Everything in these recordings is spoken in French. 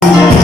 Thank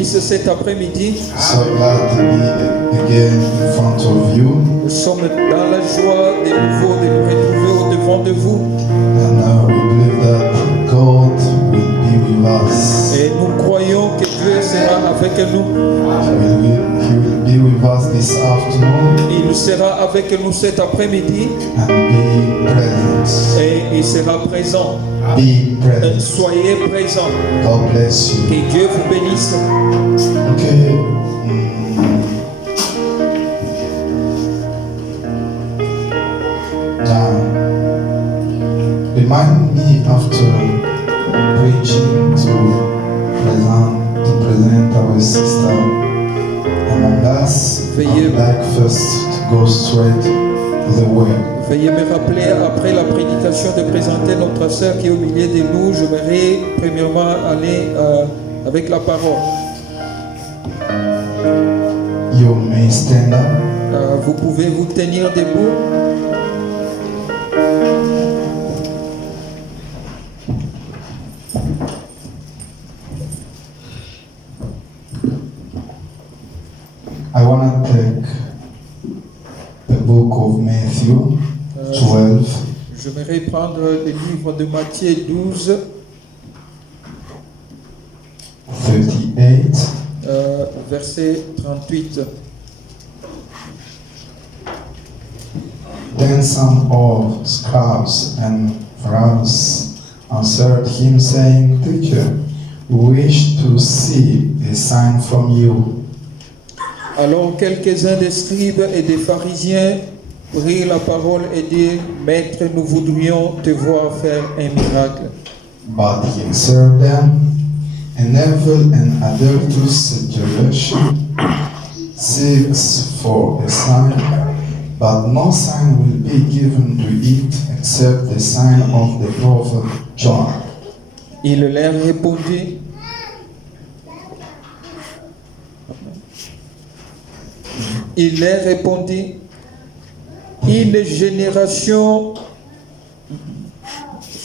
bénisse cet après-midi. So glad to be again in front of you. Nous sommes dans la joie de nouveau de nous retrouver au-devant de vous. And we believe that God will be with us. Et nous croyons que Dieu sera avec nous. He will be with us this afternoon Il sera avec nous cet après-midi and be present. et il sera présent. Be present. Soyez présents. God bless you. Que Dieu vous bénisse. Okay. Remind me after preaching to present our sister among us. I'd like first to go straight to the word. Veuillez me rappeler après la prédication de présenter notre sœur qui est au milieu de nous. J'aimerais premièrement aller avec la parole. You may stand up. Vous pouvez vous tenir debout. I want to take the book of Matthew 12. J'aimerais prendre le livre de Matthieu 12, 38. verset 38. Then some of scribes and Pharisees answered him, saying, Teacher, we wish to see a sign from you. Alors quelques-uns des scribes et des pharisiens prirent la parole et dirent, Maître, nous voudrions te voir faire un miracle. But he answered them, an evil and adulterous generation seeks for a sign, but no sign will be given to it except the sign of the prophet John. Il leur répondit, une génération...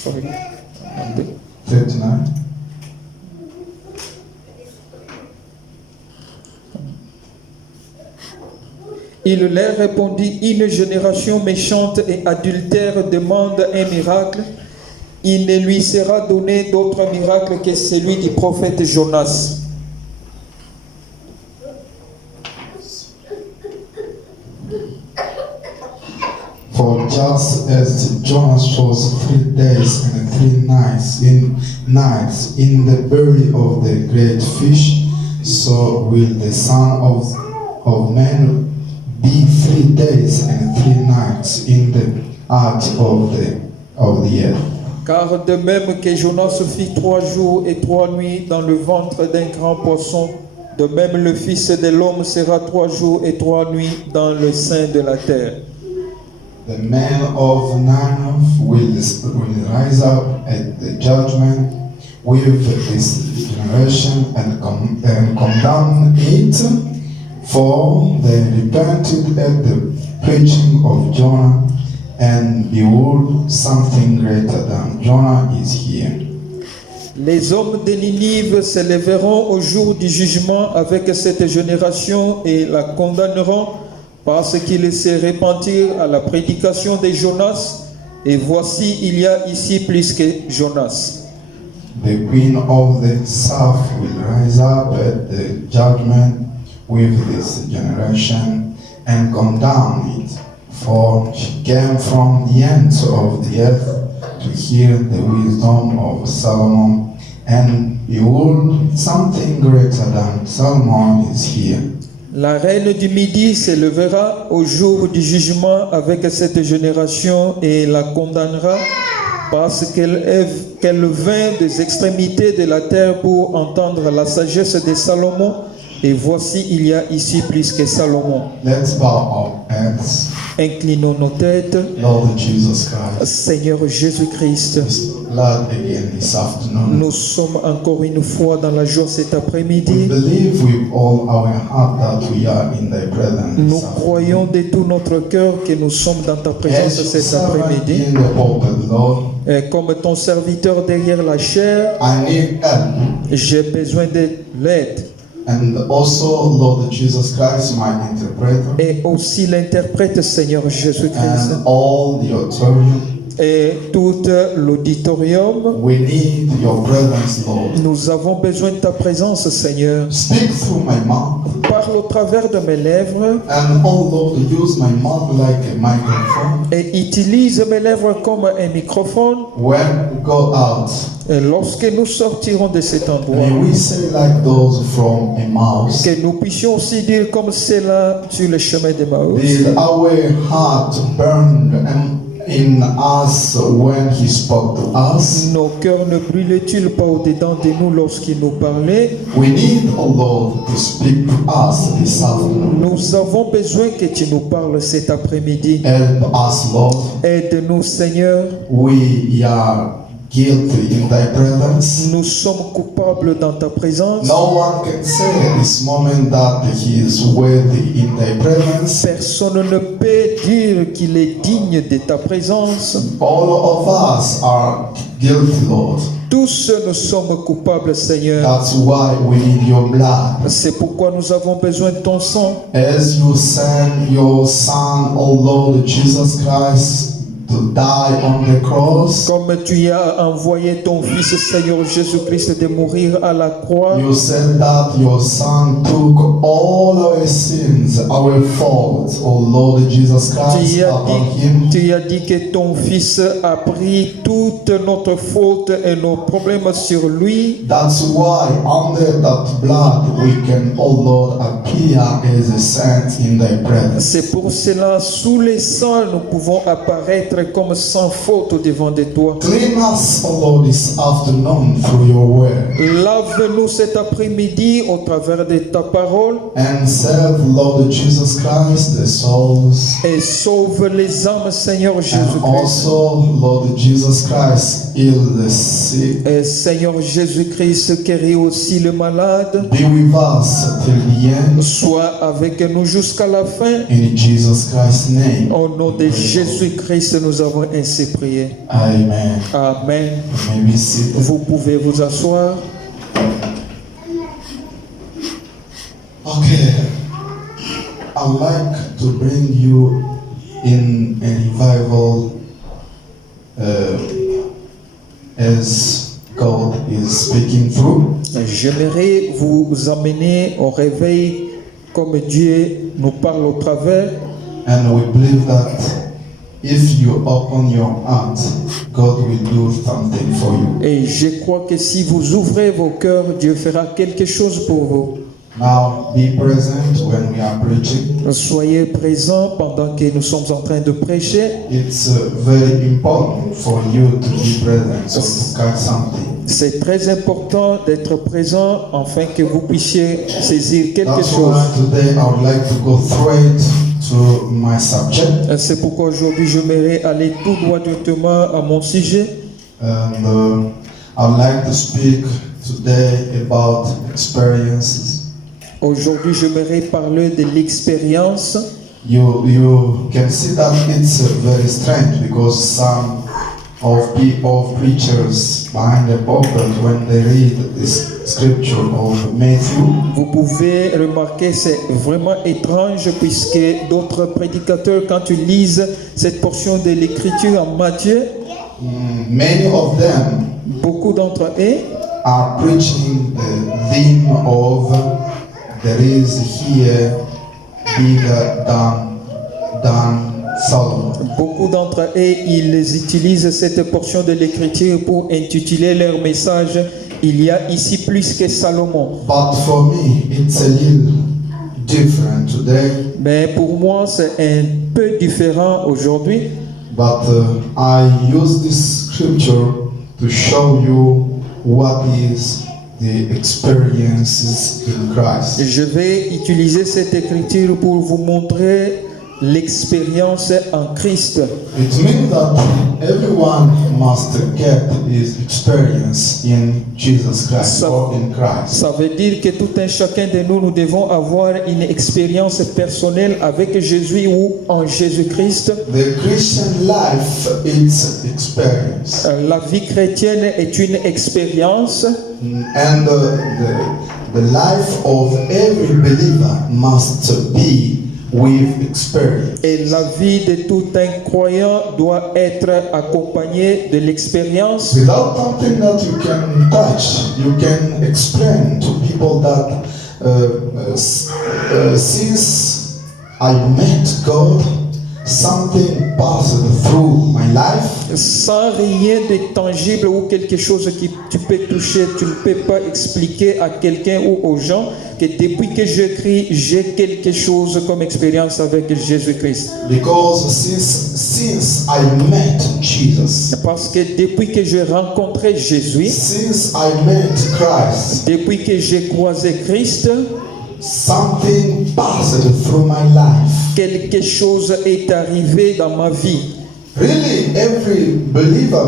39. Il leur répondit, une génération méchante et adultère demande un miracle. Il ne lui sera donné d'autre miracle que celui du prophète Jonas. For just as Jonas was 3 days and 3 nights in the belly of the great fish, so will the Son of Man be 3 days and 3 nights in the heart of the earth. Car de même que Jonas fit 3 jours et 3 nuits dans le ventre d'un grand poisson, de même le Fils de l'homme sera 3 jours et 3 nuits dans le sein de la terre. The man of Nineveh will rise up at the judgment with this generation and condemn it, for they repented at the preaching of Jonah, and behold, something greater than Jonah is here. Les hommes de Ninive se lèveront au jour du jugement avec cette génération et la condamneront parce qu'ils se repentirent à la prédication de Jonas. Et voici, il y a ici plus que Jonas. The queen of the south will rise up at the judgment with this generation and condemn it, for she came from the ends of the earth to hear the wisdom of Solomon, and behold, something greater than Solomon is here. La reine du Midi se lèvera au jour du jugement avec cette génération et la condamnera parce qu'elle vint des extrémités de la terre pour entendre la sagesse de Salomon. Et voici, il y a ici plus que Salomon. Let's bow our heads. Inclinons nos têtes. Lord Jesus Christ, Seigneur Jésus-Christ, glad again this afternoon. nous sommes encore une fois dans la joie cet We après-midi. believe with all our heart that we are in thy presence. Nous croyons de tout notre cœur que nous sommes dans ta présence As your cet servant après-midi. in the pulpit, Lord, Et comme ton serviteur derrière la chair, I need help. j'ai besoin de l'aide. and also Lord Jesus Christ, my interpreter, et aussi l'interprète, Seigneur Jésus-Christ, and all the auditorium. et tout l'auditorium. We need your presence, Lord. Nous avons besoin de ta présence, Seigneur. Speak through my mouth, Parle au travers de mes lèvres and oh Lord, use my mouth like a microphone. et utilise mes lèvres comme un microphone. When we go out, Et lorsque nous sortirons de cet endroit, may we say like those from Emmaus, que nous puissions aussi dire comme c'est là sur le chemin d'Emmaüs. did our heart burn in us when he spoke to us? Nos cœurs ne brûlent-ils pas au-dedans de nous lorsqu'il nous parlait? We need, oh Lord, to speak to us this afternoon. Nous avons besoin que tu nous parles cet après-midi. Help us, Lord. Aide-nous, Seigneur. We are guilty in thy presence. Nous sommes coupables dans ta présence. No one can say at this moment that he is worthy in thy presence. Personne ne peut dire qu'il est digne de ta présence. All of us are guilty, Lord. Tous nous sommes coupables, Seigneur. That's why we need your blood. C'est pourquoi nous avons besoin de ton sang. As you send your Son, O Lord Jesus Christ, to die on the cross, Comme tu as envoyé ton Fils, Seigneur Jésus-Christ, de mourir à la croix. you said that your Son took all our sins, our faults, O Lord Jesus Christ, upon him. Tu as dit que ton Fils a pris toute notre faute et nos problèmes sur lui. That's why under that blood we can, O Lord, appear as a saint in thy presence. C'est pour cela, sous les sangs, nous pouvons apparaître comme sans faute devant de toi. Clean us, O Lord, this afternoon through your word, Lave-nous cet après-midi au travers de ta parole and serve, Lord Jesus Christ, the souls, et sauve les âmes, Seigneur and Jésus-Christ. also, Lord Jesus Christ, heal the sick. Et Seigneur Jésus-Christ, guéris aussi le malade. Be with us till the end. Sois avec nous jusqu'à la fin. In Jesus Christ's name. Au nom de Jésus-Christ, nous avons ainsi prié. Amen. Amen. You may be seated. Vous pouvez vous asseoir. Okay. I'd like to bring you in a revival as God is speaking through. J'aimerais vous amener au réveil comme Dieu nous parle au travers. And we believe that if you open your heart, God will do something for you. Et je crois que si vous ouvrez vos cœurs, Dieu fera quelque chose pour vous. Now be present when we are preaching. Soyez présents pendant que nous sommes en train de prêcher. It's very important for you to be present so to catch something. C'est très important d'être présent afin que vous puissiez saisir quelque That's chose. why today I would like to go straight to my subject. C'est pourquoi aujourd'hui j'aimerais aller tout droit directement à mon sujet. And I would like to speak today about experiences. Aujourd'hui j'aimerais parler de l'expérience. You can see that it's very strange because some of preachers behind the pulpit, when they read this scripture of Matthew, Vous pouvez remarquer, c'est vraiment étrange puisque d'autres prédicateurs, quand ils lisent cette portion de l'écriture en Matthieu, many of them beaucoup d'entre eux are preaching the theme of there is here bigger than Solomon. Beaucoup d'entre eux, ils utilisent cette portion de l'écriture pour intituler leur message « Il y a ici plus que Salomon But for me, it's a little different today. ». Mais pour moi, c'est un peu différent aujourd'hui. But I use this scripture to show you what is the experiences in Christ. Je vais utiliser cette écriture pour vous montrer l'expérience en Christ. It means that everyone must get his experience in Jesus Christ or in Christ. Ça veut dire que tout un chacun de nous, nous devons avoir une expérience personnelle avec Jésus ou en Jésus-Christ. The Christian life is experience. La vie chrétienne est une expérience. And the life of every believer must be with experience. Et la vie de tout un croyant doit être accompagnée de l'expérience. Without something that you can touch, you can explain to people that since I met God, something passed through my life. Sans rien de tangible ou quelque chose que tu peux toucher, tu ne peux pas expliquer à quelqu'un ou aux gens que depuis que j'écris, j'ai quelque chose comme expérience avec Jésus-Christ. Because since I met Jesus, Parce que depuis que j'ai rencontré Jésus, since I met Christ, depuis que j'ai croisé Christ, something passed through my life. quelque chose est arrivé dans ma vie. Really, every believer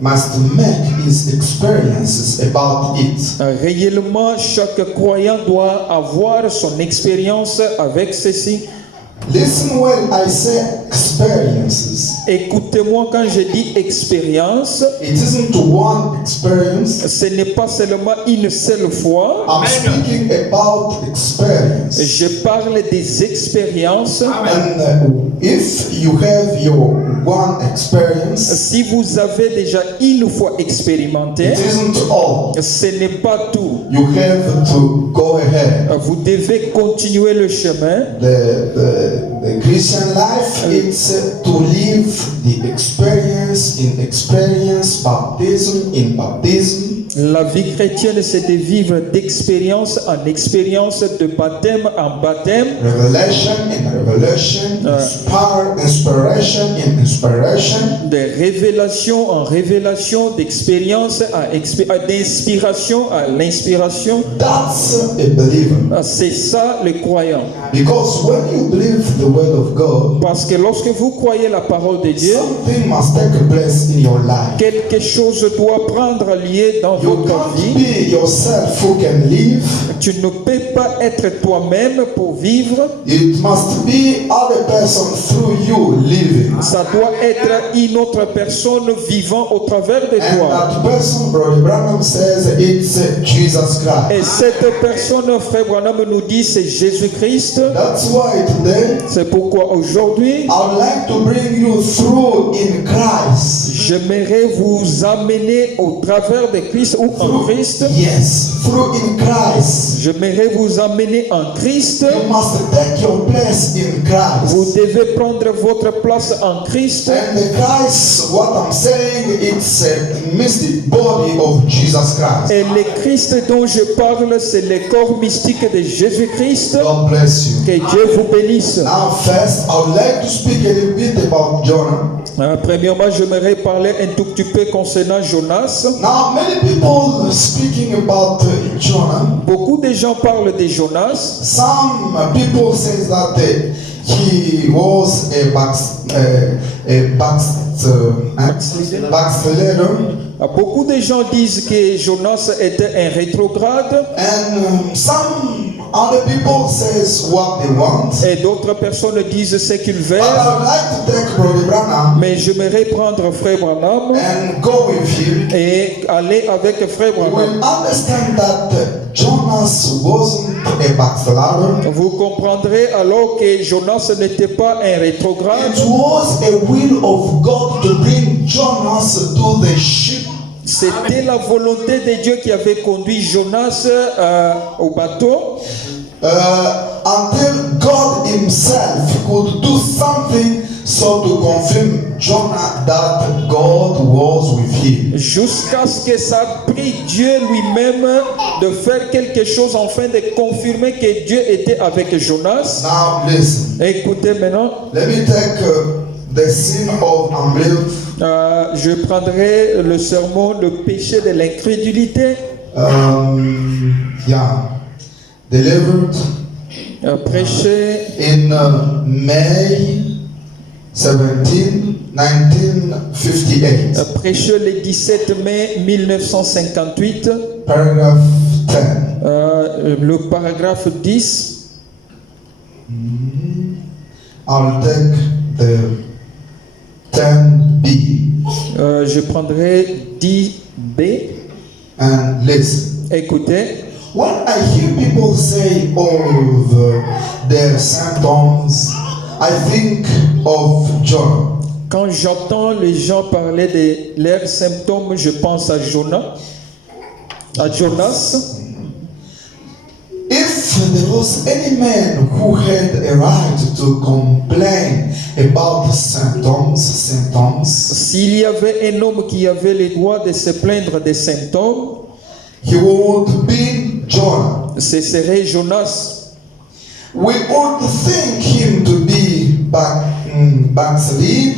must make his experiences about it. Réellement, chaque croyant doit avoir son expérience avec ceci. Listen when I say experiences. Écoutez-moi quand je dis expérience, It isn't one experience. ce n'est pas seulement une seule fois. I'm speaking about experience. Je parle des expériences. And if you have your one experience, Si vous avez déjà une fois expérimenté, it isn't all. ce n'est pas tout. You have to go ahead. Vous devez continuer le chemin. The Christian life, it's to live the experience in experience, baptism in baptism. La vie chrétienne, c'est de vivre d'expérience en expérience, de baptême en baptême, Revelation in revelation, inspiration in inspiration. de révélation en révélation, d'expérience d'inspiration à l'inspiration. That's a believer. C'est ça le croyant. Because when you believe the word of God, Parce que lorsque vous croyez la parole de Dieu, something must take place in your life. quelque chose doit prendre lieu dans You votre can't vie. be yourself who can live. Tu ne peux pas être toi-même pour vivre. It must be other person through you living. Ça doit être une autre personne vivant au travers de And toi. that person, Brother Branham says, it's Jesus Christ. Et cette personne, Frère Branham nous dit, c'est Jésus-Christ. That's why today C'est pourquoi aujourd'hui, I would like to bring you through in Christ. j'aimerais vous amener au travers de Christ ou en Christ. Yes, through in Christ. J'aimerais vous amener en Christ. You must take your place in Vous Christ. devez prendre votre place en Christ. And the Christ, what I'm saying, it's a mystic body of Jesus Christ. Et le Christ dont je parle, c'est le corps mystique de Jésus-Christ. God bless you. Que Dieu vous bénisse. Now, first, I would like to speak a little bit about Jonah. Premièrement, j'aimerais parler un tout petit peu concernant Jonas. Now, many people speaking about Jonah. Beaucoup de gens parlent de Jonas. Some people say that he was a backslider. Beaucoup de gens disent que Jonas était un rétrograde. And some other people says what they want. Et d'autres personnes disent ce qu'ils But veulent. I would like to take Brother Branham Mais j'aimerais prendre Frère Branham and go with him. et aller avec Frère You Branham. will understand that Jonas wasn't a backslider. Vous comprendrez alors que Jonas n'était pas un rétrograde. It was a will of God to bring Jonas to the ship. C'était la volonté de Dieu qui avait conduit Jonas au bateau. Until God himself could do something so to confirm Jonah that God was with him. Jusqu'à ce que ça prie Dieu lui-même de faire quelque chose afin de confirmer que Dieu était avec Jonas. Now listen, Écoutez maintenant, let me take the sin of unbelief. je prendrai le sermon, le péché de l'incrédulité, Delivered prêché in May 17, 1958, prêché le 17 mai 1958, paragraph 10. le paragraphe 10. I'll take the 10b Je prendrai 10b. and listen. Écoutez, When I hear people say of their symptoms, I think of Jonah. Quand j'entends les gens parler de leurs symptômes, je pense à Jonas. If there was any man who had a right to complain about symptoms, S'il y avait un homme qui avait le droit de se plaindre des symptômes, he would be Jonah. ce serait Jonas. We would think him to be backslid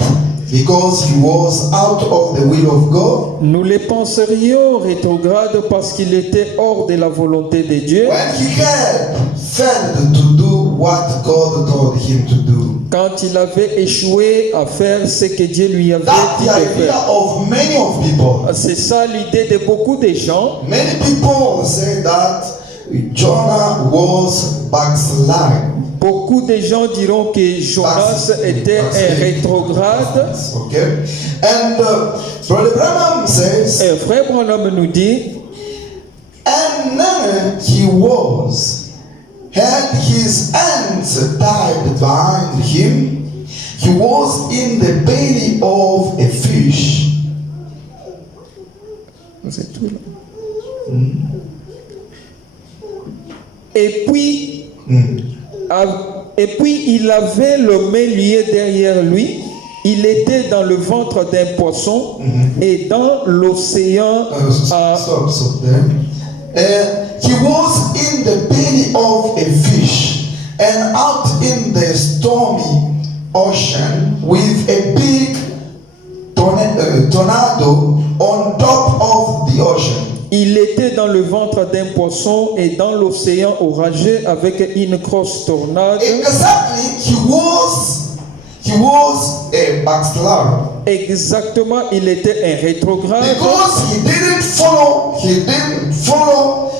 because he was out of the will of God. Nous le penserions rétrograde parce qu'il était hors de la volonté de Dieu. When he had failed to do what God told him to do. Quand il avait échoué à faire ce que Dieu lui avait That's dit the de idea faire. of many of people. C'est ça l'idée de beaucoup de gens. Many people say that Jonah was backslide. Beaucoup de gens diront que Jonas était un rétrograde. Okay. And Brother Branham says, Et Frère Branham nous dit, and then he had his hands tied behind him. He was in the belly of a fish. c'est tout là. Et puis il avait le main lié derrière lui. Il était dans le ventre d'un poisson et dans l'océan. Stop there. He was in the belly of a fish and out in the stormy ocean with a big tornado on top of the ocean. Il était dans le ventre d'un poisson et dans l'océan orageux avec une grosse tornade. Exactly, he was a backslider. Exactement, il était un rétrograde. Because he didn't follow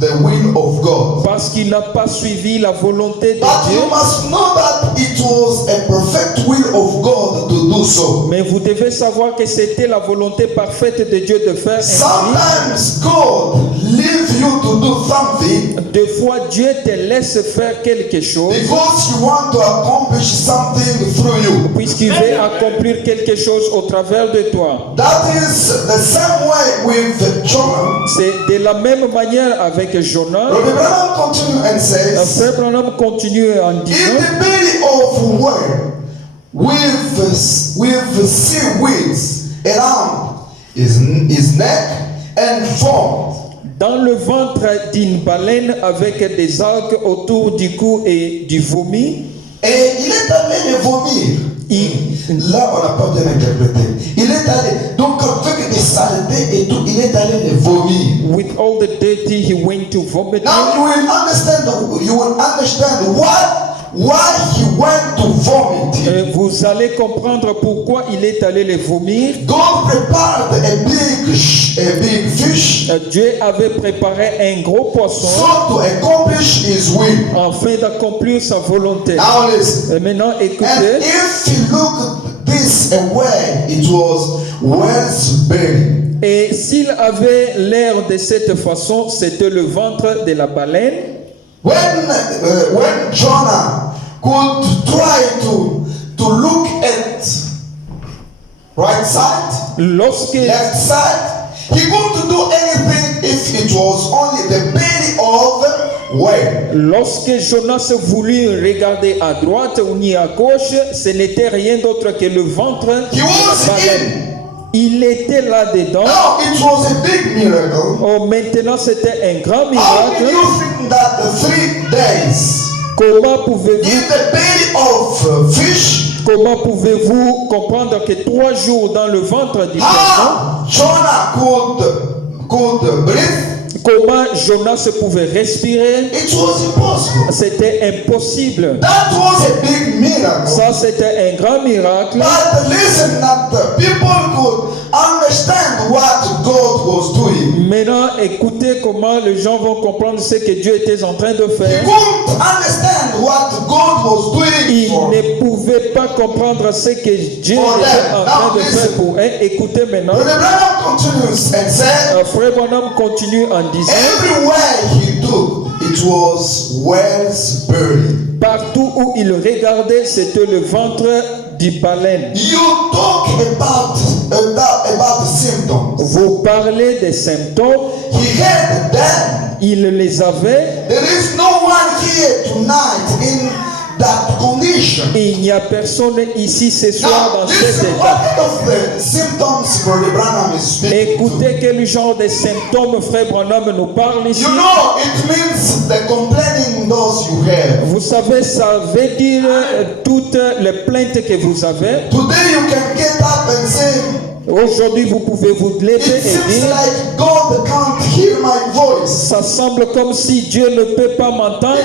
the will of God. Parce qu'il n'a pas suivi la volonté de But Dieu. you must know that it was a perfect will of God to do so. Mais vous devez savoir que c'était la volonté parfaite de Dieu de faire ainsi. Sometimes God leaves you to do something Des fois, Dieu te laisse faire quelque chose because He wants to accomplish something through you. puisqu'il veut accomplir quelque chose au travers de toi. That is the same way with Jonah. C'est de la même manière avec Jonas. Brother Branham continues and says, Frère Branham continue en in disant, the belly of a whale with seaweeds around his neck and foam. dans le ventre d'une baleine avec des algues autour du cou et du vomi. Et il est allé les vomir. Là, on n'a pas bien interprété. Il est allé, donc avec des saletés et tout, il est allé les vomir. With all the dirty, he went to vomit. Now you will understand why he went to vomit. Vous allez comprendre pourquoi il est allé les vomir. God prepared a big fish Dieu avait préparé un gros poisson so to accomplish his will. afin d'accomplir sa volonté. Now listen. Et maintenant, And écoutez. if you look this away, it was whale's belly. Et s'il avait l'air de cette façon, c'était le ventre de la baleine. When Jonah could try to look at right side, Lorsque, left side, he couldn't do anything if it was only the belly of whale. lorsque Jonas voulut regarder à droite ou ni à gauche, ce n'était rien d'autre que le ventre de He was la baleine. in. Il était là-dedans. Now it was a big miracle. Oh, maintenant, c'était un grand How can miracle. you think that the 3 days Comment pouvez-vous in the belly of fish, Comment pouvez-vous comprendre que 3 jours dans le ventre du poisson, how Jonah could breathe? comment Jonas pouvait respirer? It was impossible. C'était impossible. That was a big miracle. Ça, c'était un grand miracle. But listen, that the people could understand what God was doing. Maintenant, écoutez comment les gens vont comprendre ce que Dieu était en train de They faire. couldn't understand what God was doing Ils for. ne pouvaient pas comprendre ce que Dieu For était them. en train Now de faire pour eux. Écoutez maintenant. Brother Branham continues and said, Frère Branham continue en disant, everywhere he do looked, it was wells buried. Partout où il regardait, c'était le ventre du baleine. You talk about symptoms. Vous parlez des symptômes, He had them. il les avait. There is no one here tonight in that condition. Il n'y a personne ici ce soir Now, dans cet listen, état. what kind of the symptoms Brother Branham is speaking to? Écoutez quel genre de symptômes Frère Branham nous parle ici. You know, it means the complaining those you have. Vous savez, ça veut dire toutes les plaintes que vous avez. Today you can get up and say, Aujourd'hui, vous pouvez vous lever it et seems dire, like God can't hear my voice. ça semble comme si Dieu ne peut pas m'entendre.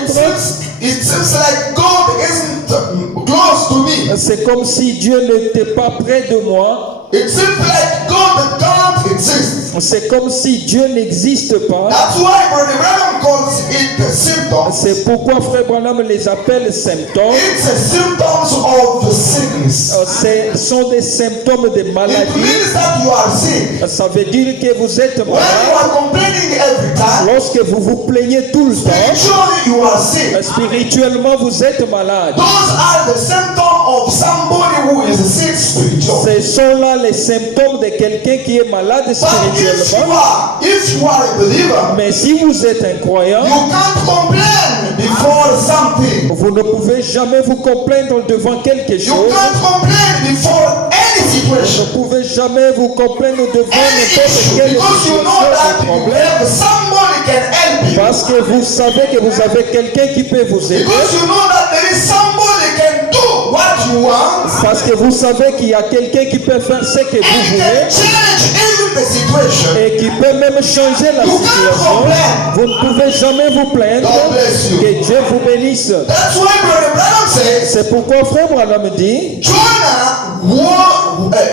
It seems like God isn't close to me. C'est comme si Dieu n'était pas près de moi. It seems like God can't exist. C'est comme si Dieu n'existe pas. That's why Brother Branham calls it symptoms. C'est pourquoi Frère Branham les appelle symptômes. It's a symptoms of sickness. Ce sont des symptômes de It maladie. means that you are sick. Ça veut dire que vous êtes When you malade. are complaining every time, Lorsque vous vous plaignez tout le temps, spiritually you are sick. spirituellement vous êtes malade. Those are the symptoms of somebody who is sick spiritually. Ce sont là les symptômes de quelqu'un qui est malade But spirituellement. if you are a believer, Mais si vous êtes un croyant, you can't complain before something. vous ne pouvez jamais vous complaindre devant quelque You chose. can't complain before any Vous situation. ne pouvez jamais vous complaindre devant Any n'importe issue, quelle because you know situation that de you problème. have somebody can help you. Parce que vous savez que vous avez quelqu'un qui peut vous aider. Because you know that there is somebody can do what you want Parce que vous savez qu'il y a quelqu'un qui peut faire ce que vous and voulez can change even the situation. et qui peut même changer la You can't situation. complain. Vous ne pouvez jamais vous plaindre. God bless you. Que Dieu vous bénisse. That's why Brother Branham says C'est pourquoi Frère Branham dit,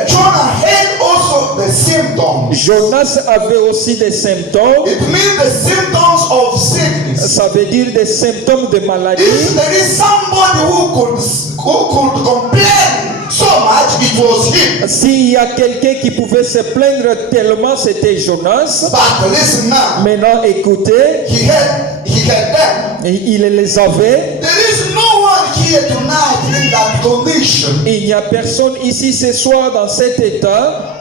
Jonah had also the symptoms. Jonas avait aussi des symptômes. It means the symptoms of sickness. Ça veut dire des symptômes de maladie. If there is somebody who could complain so much, it was him. S'il y a quelqu'un qui pouvait se plaindre tellement, c'était Jonas. But listen now, Maintenant, écoutez, he had them. il les avait. There is no one here tonight in that condition. Il n'y a personne ici ce soir dans cet état.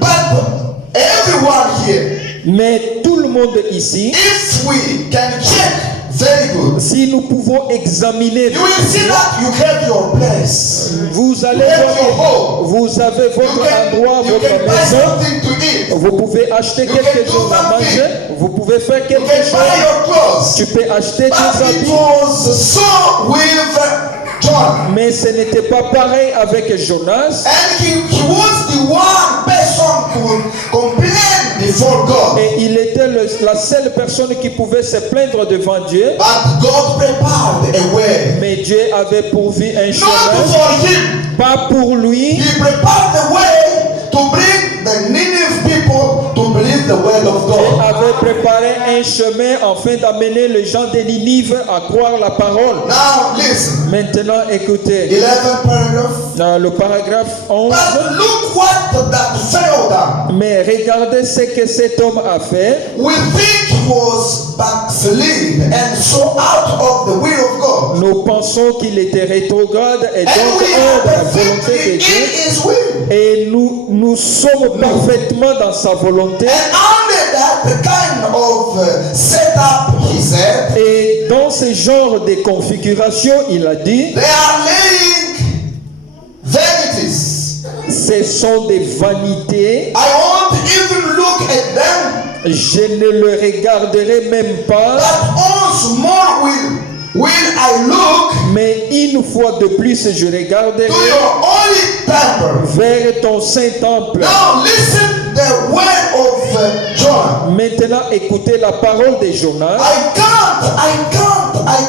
But everyone here, Mais tout le monde ici, if we can check very good, si nous pouvons examiner, you will see that you have your place. vous allez You have your voir, home. vous avez You votre endroit, you votre can buy maison. something to eat. Vous pouvez acheter You quelque can do chose à something. manger. Vous pouvez faire You quelque can buy chose. your clothes. Tu peux acheter But tes it habits. was so with John. Mais ce n'était pas pareil avec Jonas. And he was the one person who complained before God. Et il était la seule personne qui pouvait se plaindre devant Dieu. But God prepared a way. Mais Dieu avait pourvu un Not chemin. for him. Pas pour lui. He prepared the way to bring the Nineveh people to believe the word of Dieu God. avait préparé un chemin afin d'amener les gens de Ninive à croire la parole. Now listen. Maintenant, écoutez. 11th paragraph. Dans le paragraphe 11. But look what that fellow done. Mais regardez ce que cet homme a fait. We think he was backslid and so out of the will of God. Nous pensons qu'il était rétrograde et donc And we hors de are la volonté perfectly de Dieu. in his will. Et nous sommes parfaitement dans sa volonté. And under that, the kind of setup he said, Et dans ce genre de configuration, il a dit, they are laying vanities. ce sont des vanités. I won't even look at them, Je ne le regarderai même pas. but once more will I look Mais une fois de plus, je regarderai to your holy temple. vers ton saint temple. Now listen the word of John. Maintenant, écoutez la parole de Jonas. I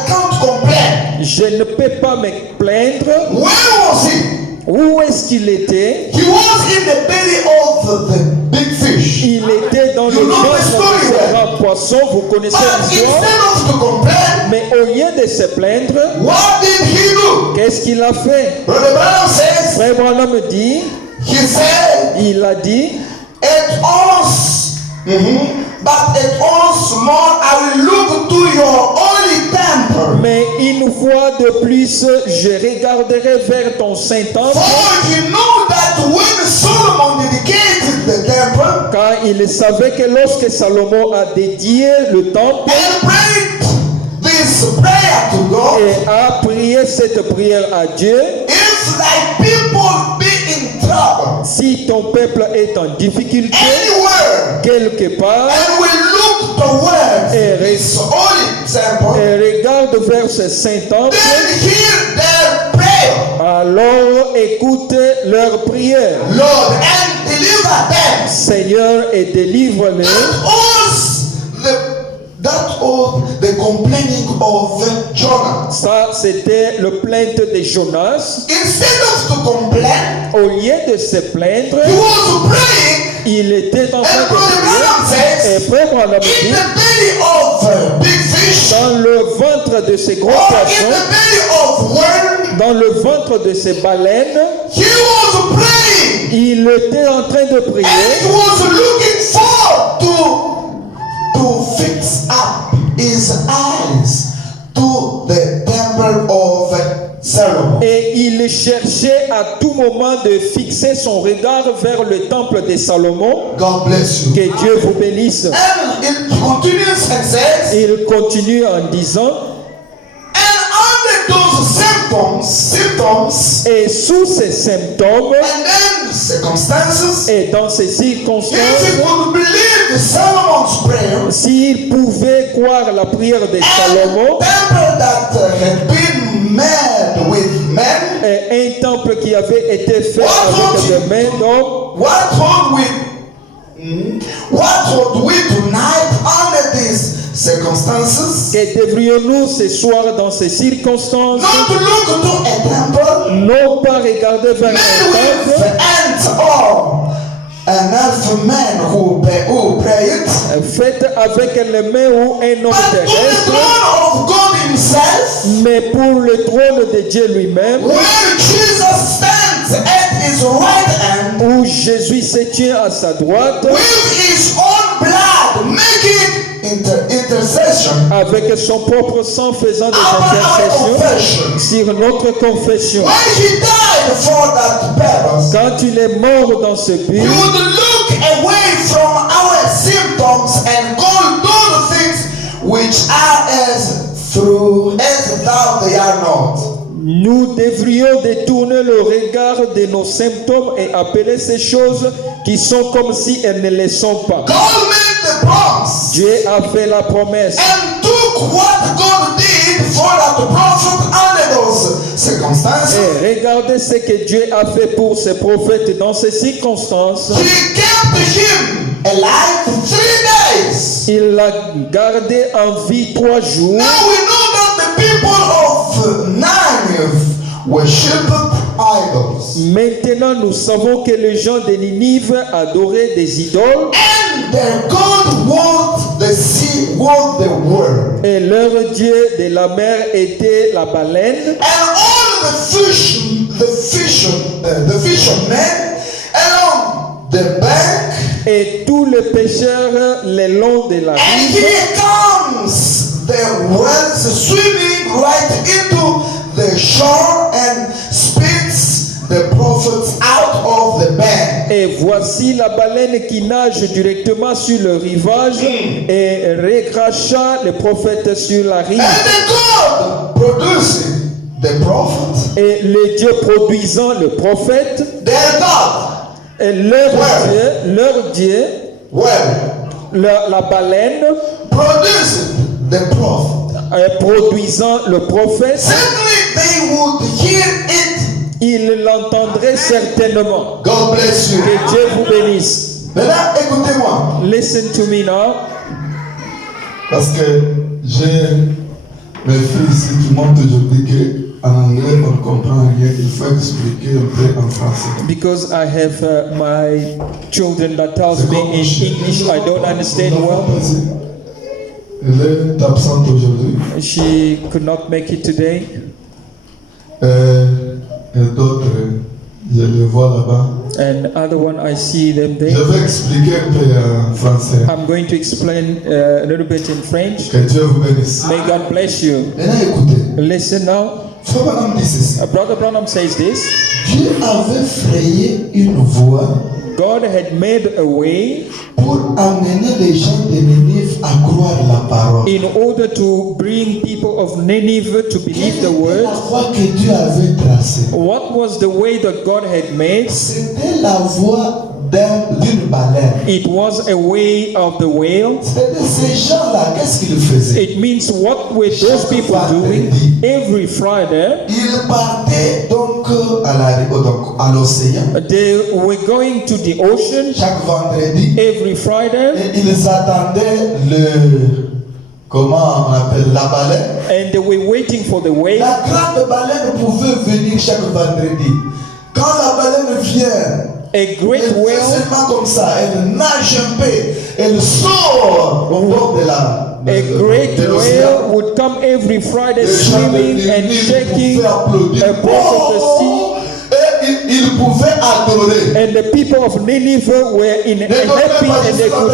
can't complain. Je ne peux pas me plaindre. Where was he? Où est-ce qu'il était? He was in the belly of the big fish. Il était dans le You know the ventre story, de ce right? grand poisson. Vous connaissez But l'histoire. instead of to complain, Mais au lieu de se plaindre, what did he do? qu'est-ce qu'il a fait? Brother Branham says, Frère Branham dit, he said, il a dit, at once, but at once more I will look to your holy temple. Mais une fois de plus, je regarderai vers ton Saint-Temple. For you know that when Solomon dedicated the temple Car il savait que lorsque Salomon a dédié le temple and prayed this prayer to God, et a prié cette prière à Dieu, if thy people be in trouble si ton peuple est en difficulté anywhere, quelque part and we look towards Et this holy temple, et regarde vers ce Saint-Temple, then hear their prayer, alors écoute leur prière. Lord, and deliver them. Seigneur, et délivre-les. That was the complaining of Jonah. Ça, c'était le plainte de Jonas. Instead of to complain, Au lieu de se plaindre, he was praying. il était en train And de Brother Branham prier. says, Et Frère Branham in dit, the belly of big fish, dans le ventre de ces gros or in poissons, the belly of worm, dans le ventre de ces baleines, he was praying. il était en train de prier. And he was looking forward to fix up his eyes to the temple of Solomon. Et il cherchait à tout moment de fixer son regard vers le temple de Salomon. God bless you. Que Dieu vous bénisse. And it continues and says, Il continue en disant, and under those symptoms, et sous ces symptômes and then circumstances, et dans ces if he circonstances, could believe Solomon's prayer, s'il pouvait croire la prière de Salomon, and temple that had been made with men, et un temple qui avait été fait avec des mains d'hommes, what would we tonight under these circumstances? que devrions-nous ce soir dans ces circonstances, Not to look to a temple non pas regarder vers made un with temple ants or an elf man who pray it, fait avec les mains ou un homme but to the terrestre, throne of God himself, mais pour le trône de Dieu lui-même, where Jesus stands at his right hand, où Jésus se tient à sa droite, with his own blood making intercession avec son propre sang faisant des upon our intercessions confession. sur notre confession. When he died for that purpose, Quand il est mort dans ce but, he would look away from our symptoms and call those things which are as though they are not. nous devrions détourner le regard de nos symptômes et appeler ces choses qui sont comme si elles ne le sont pas. God made the promise Dieu a fait la promesse and took what God did for that prophet under those circumstances. et regardez ce que Dieu a fait pour ses prophètes dans ces circonstances. He kept him alive 3 days. Il l'a gardé en vie 3 jours. Now we know that the people of Nineveh worshipped idols. Maintenant, nous savons que les gens de Ninive adoraient des idoles And their God was the sea, was the world. et leur dieu de la mer était la baleine. And all the fishermen along the bank. Et tous les pêcheurs le long de la And rive. here comes the whales swimming right into the shore and spits the prophets out of the bank. Et voici la baleine qui nage directement sur le rivage et recracha les prophètes sur la rive. And the God producing the prophet, Et le Dieu produisant le prophète, their God, et leur Dieu, la baleine, producing the prophet. Produisant le prophète, Certainly they would hear it. il l'entendrait certainement. God bless you. Que Dieu vous bénisse. Maintenant, écoutez-moi. Listen to me now. Parce que j'ai mes filles ici qui montrent aujourd'hui qu'en anglais on ne comprend rien. Il faut expliquer un peu en français. Because I have my children that tells me in English I don't understand well. Elle est absente aujourd'hui. She could not make it today. Et d'autres, je les vois là-bas. And other one, I see them Je there. vais expliquer un peu en français. I'm going to explain a little bit in French. Que Dieu vous bénisse. May God bless you. Maintenant, écoutez. Listen now. Frère Branham dit ceci. Brother Branham says this. Dieu avait frayé une voie God had made a way pour amener les gens de Nénive à croire la parole. in order to bring people of Nineveh to believe the Quelle était word. la voie que Dieu avait tracée? What was the way that God had made? C'était la voie d'une baleine. It was a way of the whale. C'est-à-dire ces gens-là, qu'est-ce qu'ils faisaient? It means what were those people doing every Friday? Ils partaient donc à l'océan They were going to the ocean chaque vendredi every Friday et ils attendaient comment on appelle la baleine. and they were waiting for the whale. La grande baleine pouvait venir chaque vendredi. Quand la baleine vient, A great elle fait whale, seulement comme ça, elle nage un peu, elle sort au bord de great l'océan. whale would come every Friday Les gens de swimming and Nénive shaking pouvaient applaudir. abreast of the sea. Et ils pouvaient adorer. And the people of Nineveh were in happy and they could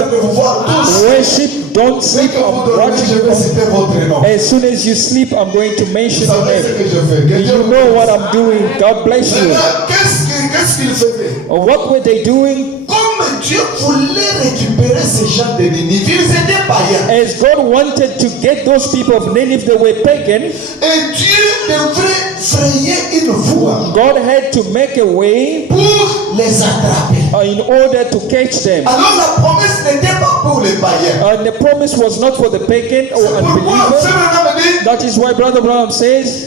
worship. Don't Dès sleep. que vous I'm dormez, je vais watching. citer votre nom. As soon as you sleep, I'm going to Vous mention your savez ce name. que je fais. Que Dieu You vous know what bénisse. I'm doing. God bless you. Maintenant, qu'est-ce qu'ils faisaient? What were they doing? Comme Dieu voulait récupérer ces gens de Nénive, ils étaient païens. As God wanted to get those people of Nineveh that were pagan, Et Dieu devrait frayer une voie God had to make a way pour les attraper. in order to catch them. Alors la promesse n'était pas pour les païens. And the promise was not for the pagan or C'est pourquoi unbeliever. Frère Branham dit, That is why Brother Branham says,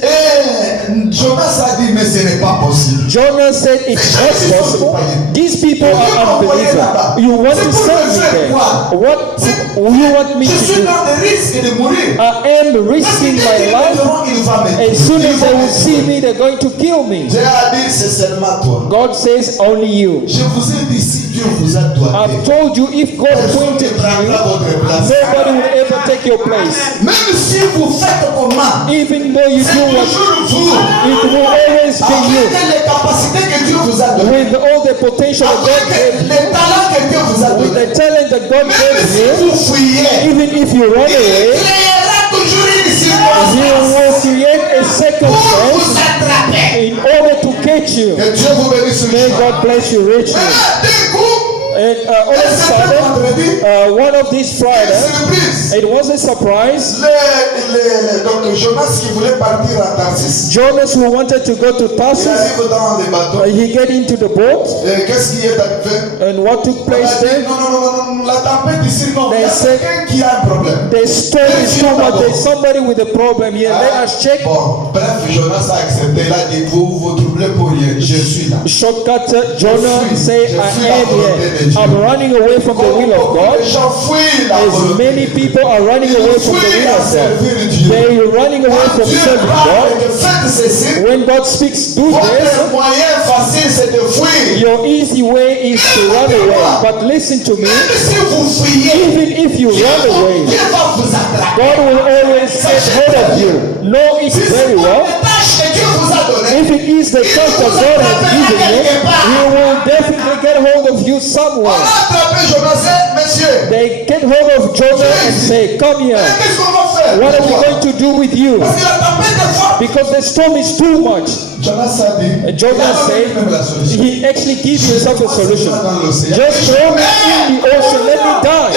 Jonas a dit, mais ce n'est pas possible. Jonah said it's not possible. These people are unbelievers. You want to send me there. What you want me Je to suis do? dans le risque de mourir. I am risking my life. Il va me As soon as they will see me, they're going to kill me. Dieu a dit, c'est seulement toi. God says only you. Je vous ai dit, si Dieu vous a doigté, I've told you if God personne appointed ne you, prendra votre place. nobody will ever take your place. Même si vous faites comment, Even though you c'est do what, toujours vous. it will always be Avec you. les capacités que Dieu vous a données, With all the potential that God avec gave you, les talents que Dieu vous a with donnés, the talent that God même gave si you, vous fuyez, even if you run il away, créera toujours une He circonstance will create a pour circumstance vous attraper. in order to catch you. Que Dieu vous bénisse. May God bless you richly. Maintenant, d'un coup, And all of a sudden, one of these Fridays, surprise. it was a surprise. Donc Jonas qui voulait partir à Tarsis, Jonas, who wanted to go to il Tarsus, arrive dans les bateaux. he get into the boat, Et qu'est-ce qui est arrivé? and what took On a place dit, there? non, la tempête ici, non. Il y a said- quelqu'un qui a un problème. The storm is too much. There's somebody with a problem here. Let us check. Bon, bref, Jonas a accepté. Il a dit, vous troublez pour rien. Je suis là. Shortcut, Jonah say, I am here. I'm running away from the will of God. Les gens fuient la As volonté. many people are running away from the Fuient will à of God. servir Dieu. They are running away Quand from Dieu serving parle God. que faites ceci, When God speaks, do votre this. moyen facile c'est de fuir. Your easy way is to run away. But listen to me. Même si vous fuyez, Even if you run away, Dieu va vous attraper. God will always get hold of you. Know it Si very c'est une well. tâche que Dieu vous a donnée, If it is the church that God has given you, He will definitely get hold of you on somewhere. a attrapé Jonas, monsieur. They get hold of Jonah and say, come here. Qu'est-ce qu'on va faire? What are we going to do with you? Parce que la tempête est forte. Because the storm is too much. Jonas a dit, Jonah said, même la solution. he actually gives himself a solution. Dans l'océan. Just throw me in the ocean, let me die.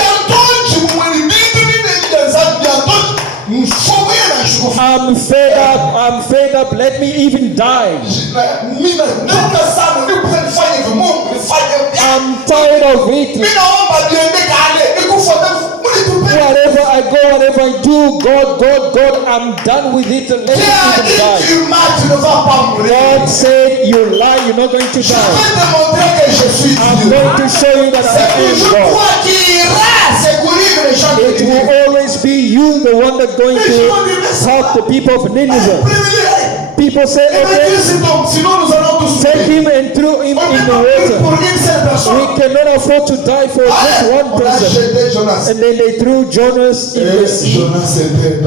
I'm fed up, let me even die. I'm tired of it. Wherever I go, whatever I do, God, I'm done with it and let me even die. God said, you lie, you're not going to die. I'm going to show you that I am God. It will always be you, the one that's going to help the people of Nineveh. People say, okay, take him and throw him in the water. We cannot afford to die for just one person. And then they threw Jonas in the sea. Jonas était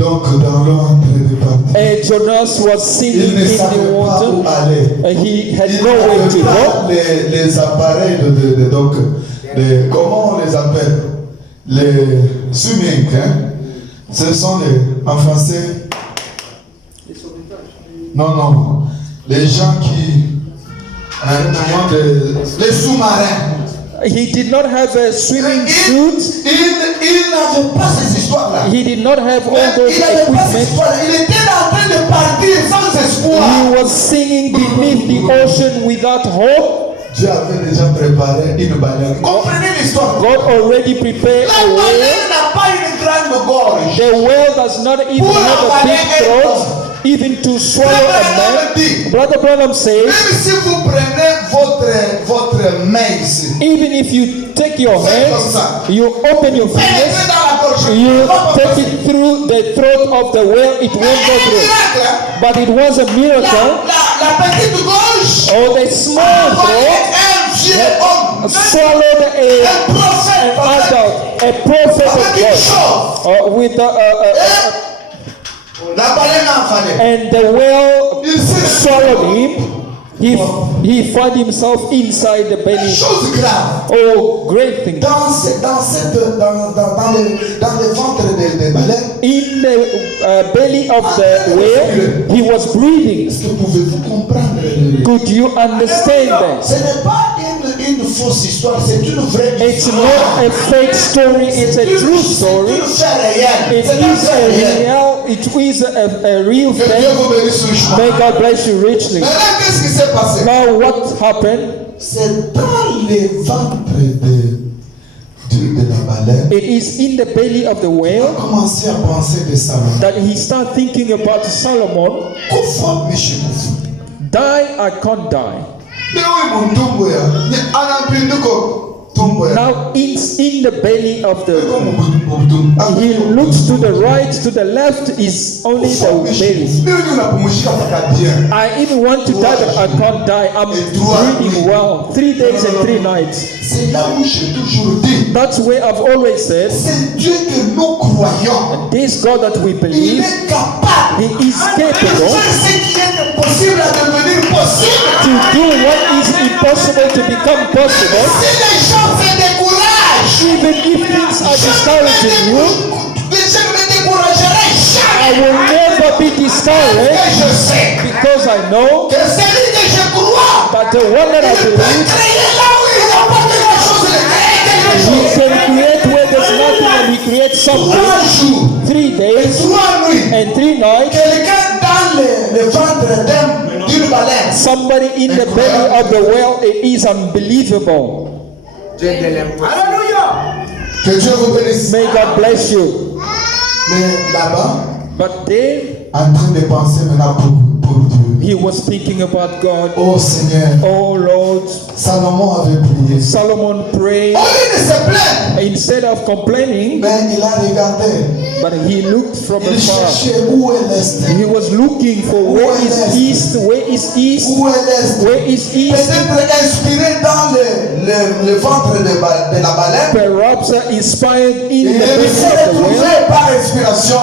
Donc dans l'eau en train de partir. And Jonas was sinking Il ne in the savait pas où water. aller. And he had Il nowhere to n'avait pas go. les appareils donc comment on les appelle? Les swimming, hein? Ce sont en français. Non. Les gens qui les sous-marins. He did not have a swimming suit. Il n'avait pas ces histoires-là. He did not have all those Il n'avait pas ces equipment. histoires-là. Il était en train de partir sans espoir. He was singing beneath the ocean without hope. Dieu avait déjà préparé une baleine. Comprenez l'histoire. God already prepared La a whale. baleine n'a pas une grande gorge. The whale does not even have a big throat, even to swallow a man. Brother Branham says, Même si vous prenez votre main ici, even if you take your hands, you open your pénétrez fingers, dans la gorge. you take it through the throat of the whale, it won't go through. But it was a miracle. La petite gorge Oh, the small throat un vieux homme, swallowed un prophète, an adult, a prophet of avec une God, chose. with La baleine a avalé. and the whale Il s'est swallowed him. He found himself inside the belly. chose grave. Oh, great thing. Dans le ventre des baleines, In the belly of the whale, he was breathing. est-ce que pouvez-vous comprendre? Could you understand that? Ce n'est pas une fausse histoire, c'est une vraie It's histoire. not a fake story, it's a true story. C'est une fait réelle. It C'est un is fait réel. a real Que Dieu thing. vous bénisse richement. May God bless you richly. Maintenant, qu'est-ce qui s'est passé? Now, what happened? C'est dans les ventres de la baleine. It is in the belly of the Il a whale commencé à penser de Salomon. that he started thinking about Solomon. Kufa mishimufu. Die, I can't die. Leo hii mtumbo ya. Ni anapinduko tumbo ya. Now, in the belly of the Iko mtumbo. he looks to the right, to the left is only the belly. Leo hii unapumzika mpaka bien. I even want to die, but I can't die. I'm breathing well. 3 days and 3 nights. C'est là où j'ai toujours dit. That's where I've always said, C'est Dieu que nous croyons. this God that we Il believe, est capable. He is capable de faire ce qui est impossible à devenir possible. to do what is impossible to become possible. Si les gens se découragent, Even if things are discouraging you, je ne me découragerai I jamais. will never be discouraged Et je sais because I know que celui que je crois, that the one that I il peut believe, créer là où il n'y a pas de chose, il crée quelque He chose. can create where there's nothing and He creates 3 something. jours, 3 days 3 nuits, and 3 nights. quelqu'un dans le ventre d'une baleine. Somebody in the belly of the whale, it is unbelievable. Alléluia. Que Dieu vous bénisse. May God bless you. Mais là-bas, But there, en train de penser maintenant pour Dieu. he was thinking about God. Oh Seigneur, Oh Lord, Salomon avait prié. Solomon prayed. Au lieu de se plaindre, Instead of complaining, mais il a regardé. but he looked from Il afar. cherchait où est l'Est. He was looking for where is east, where is east, Où est l'Est. where is east. Peut-être inspiré dans le ventre de la baleine. Perhaps inspired in Et the il belly s'est of the retrouvé whale. par inspiration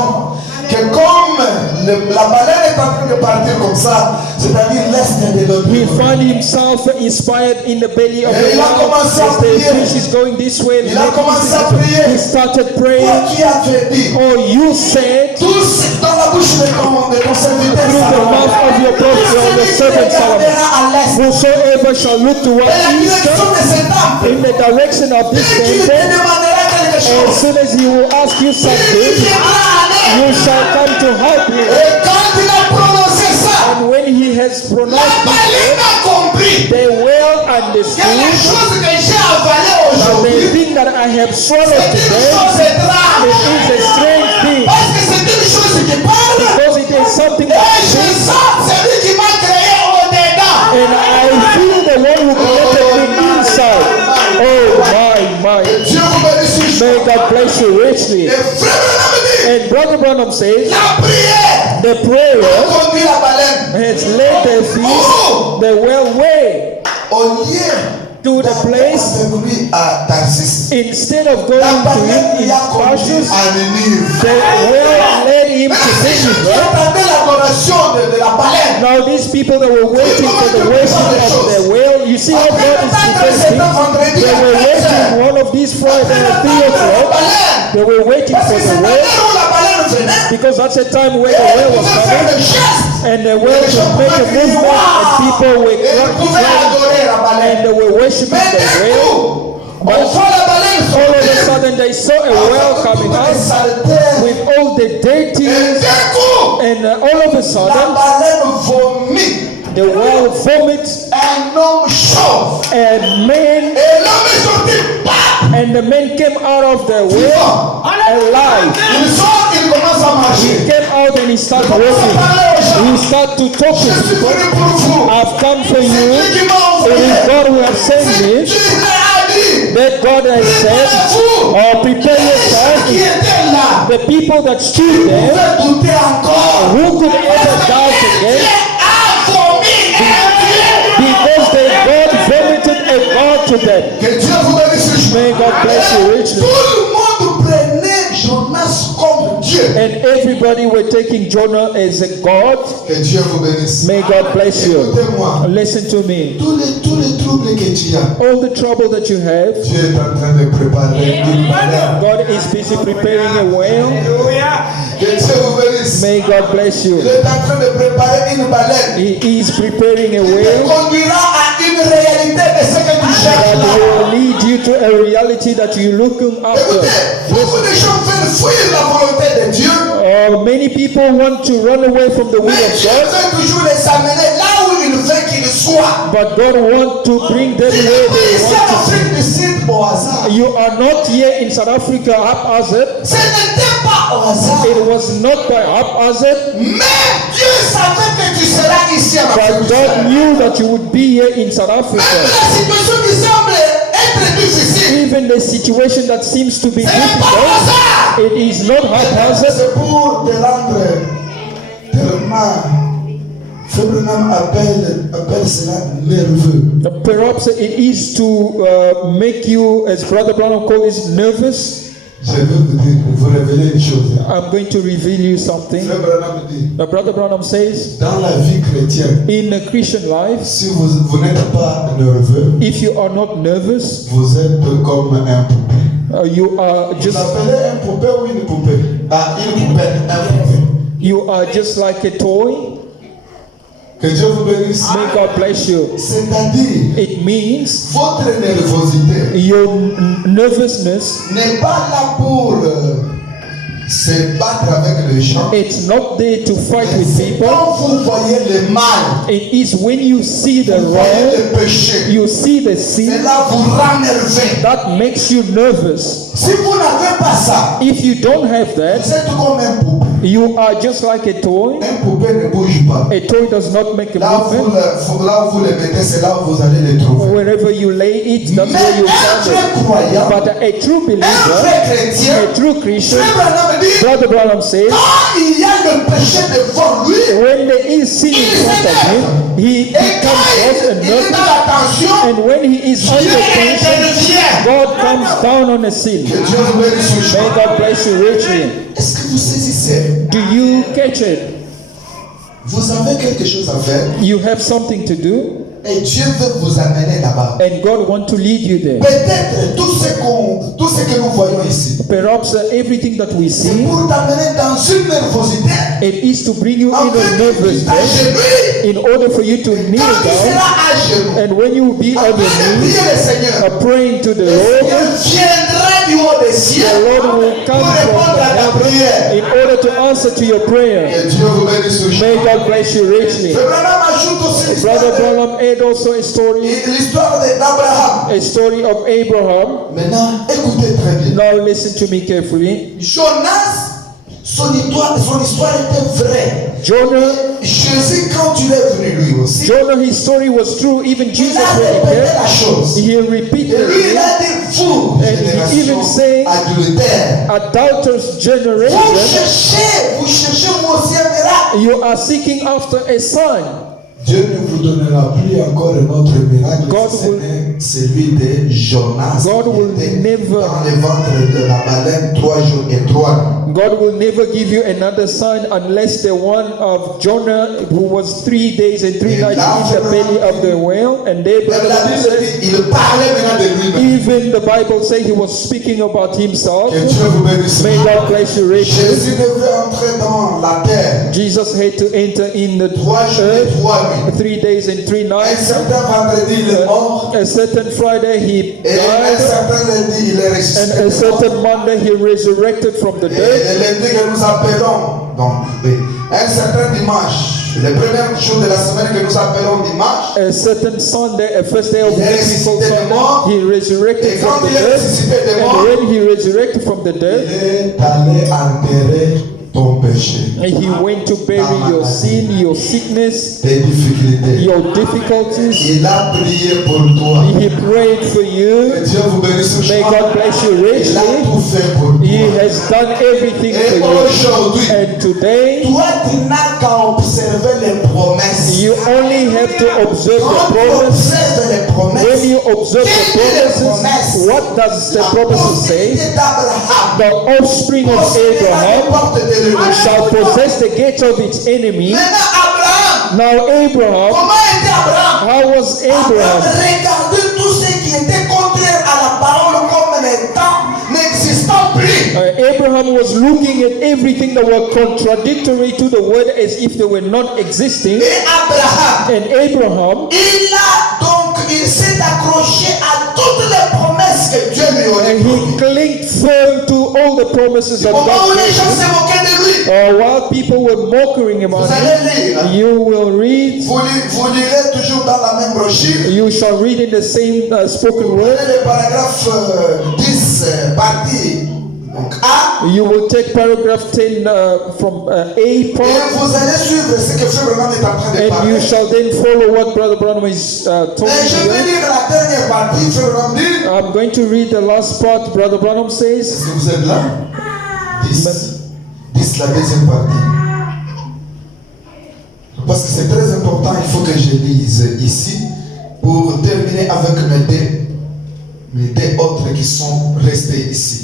que comme la baleine est en train de partir comme ça, c'est-à-dire l'Est de l'autre He côté. found himself inspired in the belly of Et the il a whale. commencé à As the prier. fish is going this way, Il a commencé à prier. he started Toi praying. qui avais dit, Oh, you said tous dans la bouche de ton serviteur through the Salomon, mouth of your prophet, your celui qui servant Solomon, regardera à l'Est, whosoever shall look toward et la direction east, de cet temple, in the direction of this dès qu'il te temple, demandera quelque as chose, soon as he will ask you il something, viendra à you l'aide. shall come to help him. Et quand il a prononcé ça, And when he has la pronounced it, baleine a compris they well que les understood choses que j'ai avalées that the aujourd'hui, thing that I have swallowed c'est une today, chose it étrange. is a strange thing. Parce que c'est une chose qui parle. Because it is something Et that je speaks, sens celui qui m'a créé au-dedans. and I feel the one who created me inside. Oh my. Dieu vous bénisse. May God bless you richly. Et frère Branham dit, And Brother Branham says, la prière the prayer a conduit la baleine has led the fish the well way au lieu to the place. avec lui à Tarsis. Instead of going La to baleine him in y a conduit Tarshish, à Ninive. the well led him to finish, Qui right? attendaient l'adoration de la baleine. Now these people that were waiting for the worship of the whale, you see how God is preparing things? They were waiting one of these Friday at 3 o'clock. They were waiting Parce for que the c'est la whale où la baleine venait. because that's a time where the Et whale ils was pouvaient faire coming. le geste. And the whale would make a movement and people were Et ils pouvaient adorer la crying and baleine. they were worshiping Mais the d'un whale. coup, on voit la baleine All of a sortir. sudden they saw a whale coming Avec out saleté. with all the Et dirties d'un coup, and all of a la sudden baleine vomit the whale vomits un homme chauve. and men Et l'homme est sorti. Bam! and the men came out of the whale alive. Il sort, il commence à marcher. He came out and he started Il commence à walking. parler aux gens. He started to talk Je to suis people. venu pour vous. I've come for C'est you. Dieu qui m'a It envoyé. is God who has sent C'est me. Dieu qui a dit. That God has said, Vous, prepare les gens qui yourself. étaient là, The people that stood there, pouvaient douter encore. who could ever doubt again? Dieu a vomi un Dieu. Because they God vomited a God to them. Que Dieu vous bénisse ce jour. May God bless you richly. Tout le monde prenait Jonas comme Dieu. And everybody were taking Jonah as a God. Que Dieu vous bénisse. May God bless you. Écoutez-moi. Listen to me. Tous les troubles que tu as, All the trouble that you have, Dieu est en train de préparer une baleine. God is busy preparing a whale. Que Dieu vous bénisse. May God bless you. Il est en train de préparer une baleine. He is preparing a Il te whale conduira à une réalité de ce que tu cherches that là. will lead you to a reality that you're looking after. Écoutez, beaucoup de gens veulent fuir la volonté de Dieu, Many people want to run away from the will mais of Dieu God, veut toujours les amener là où il veut qu'ils soient. but God wants to bring them Tu n'es where pas they ici want en to Afrique du Sud au hasard. be. You are not here in South Africa haphazard. Ce n'était pas au hasard. It was not by haphazard, Mais Dieu savait que tu seras ici en Afrique but du God Sud. knew that you would be here in South Même Africa. la situation qui semble être difficile, Even the situation that seems to be ce n'est pas au difficult, hasard. it is not haphazard. C'est pour te rendre tellement. Frère Branham appelle cela nerveux. Perhaps it is to make you, as Brother Branham calls it, nervous. Je vais vous révéler une chose. I'm going to reveal you something. Frère Branham dit, Brother Branham says, dans la vie chrétienne, in a Christian life, si vous n'êtes pas nerveux, if you are not nervous, vous êtes comme un poupée. you are Vous just appelez un poupée ou une poupée? Ah, une poupée, un poupée. you are just like a toy. Que Dieu vous bénisse. May God bless you. C'est-à-dire, It means votre nervosité your nervousness. n'est pas là pour se battre avec les gens. It's not there to fight with C'est people. quand vous voyez le mal, It is when you see the vous voyez wrong, le péché, you see the sin, cela vous rend nerveux. that makes you nervous. Si vous n'avez pas ça, If you don't have that, vous êtes comme un poupée. you are just like a toy. Un poupée ne bouge pas. A toy does not make a Là où vous le mettez, c'est là où vous allez le trouver. Wherever you lay it, that's Mais where you un find vrai it. croyant, But a true un believer, vrai chrétien, a true Christian, Frère Branham dit, Brother Branham says, quand il y a le péché devant lui, when there is sin in front of him, he et quand becomes cross and il est nervous. dans la tension, And when he is Dieu under tension, intervient. God comes down on a sin. Que Dieu vous bénisse ce May jour. God bless you richly. Est-ce que vous saisissez? Do you catch it? Vous avez quelque chose à faire You have something to do, et Dieu veut vous amener là-bas. and God wants to lead you there. Peut-être tout ce que nous voyons ici, Perhaps everything that we c'est see, pour t'amener dans une nervosité. it is to bring you En in a fait, tu nervousness t'agenouilles. in order for you to kneel Quand tu down. seras à genoux, And when you will be on après your de knees, prier le Seigneur, praying to the le Lord, Seigneur viendra du haut des cieux the Lord will pour come from répondre the à ta heaven prière. in order to answer to your prayer. Que Dieu vous bénisse ce jour. May God bless you richly. Frère Branham ajoute aussi Brother l'histoire Branham had also d'Abraham. a story of Abraham. Maintenant, écoutez très bien. Now listen to me carefully. Jonas, son histoire était vraie. Jonah, Jésus, quand il est venu lui aussi, Jonah, his story was true. Even il Jesus, a when he répété came, la chose. he Et repeated lui, il it. a dit, vous, And he even génération said, adultère, adulterous generation, vous cherchez moi aussi un miracle. you are seeking after a sign. Dieu ne vous donnera plus encore un autre miracle. God Si ce will- n'est celui de Jonas God qui will était never- dans le ventre de la baleine 3 jours et 3 nuits. God will never give you another sign unless the one of Jonah, who was 3 days and 3 nights in the belly of the whale. And there, Même la Bible said, dit, il parlait maintenant de lui-même. even the Bible says he was speaking about himself. Que Dieu vous bénisse. May God bless you richly. Jésus devait entrer dans la terre. Jesus had to enter in the 3 jours et earth 3 nuits. 3 days and 3 Un nights. certain vendredi, il est mort. A certain Friday he Et un died, certain lundi, il est and ressuscité. a certain Monday he resurrected from the Et dead. le lundi que nous appelons, donc, un certain dimanche, le premier jour de la semaine que nous appelons dimanche, A certain Sunday, a first day of the Il est week called ressuscité des morts. Sunday, he resurrected Et from quand the il est dead. ressuscité des morts, And when he resurrected from the il dead, est allé enterrer ton péché, and he went to bury your sin, your sickness, tes difficultés. your difficulties. Il a prié pour toi. He prayed for Que you. Dieu vous bénisse. May God bless you Il a richly. tout fait pour He toi. has done everything for Et you. aujourd'hui, And today, toi tu n'as qu'à observer les promesses. you only have to observe Quand the tu promise. observes les promesses, When you observe the promises, what does the la promises say? postérité d'Abraham The offspring of possédera les Abraham portes de l'ennemi. shall possess the gates of its enemy. Maintenant, Abraham, Now Abraham, comment était Abraham? how was Abraham Abraham? regardait tout ce qui était contraire à la parole comme n'étant, n'existant plus. Abraham was looking at everything that were contradictory to the word as if they were not existing. Et Abraham, And Abraham, il s'est accroché à toutes les promesses que Dieu lui and avait he promises. clinged firm to all the promises Au of moment où God. les gens se moquaient de lui, While people were mocking about vous him, allez lire. you will read, Vous lirez toujours dans la même brochure. you shall read in the same spoken Vous word. prenez le paragraphe 10, partie donc A, You will take paragraph 10 from A et part, vous allez suivre ce que Frère Branham est en train de and parler. you shall then follow what Brother Branham is talking Et je vais about. lire la dernière partie. Frère Branham dit. I'm going to read the last part. Brother Branham says, Est-ce que vous êtes là? 10, la deuxième partie. Parce que c'est très important, il faut que je lise ici pour terminer avec mes deux autres qui sont restés ici.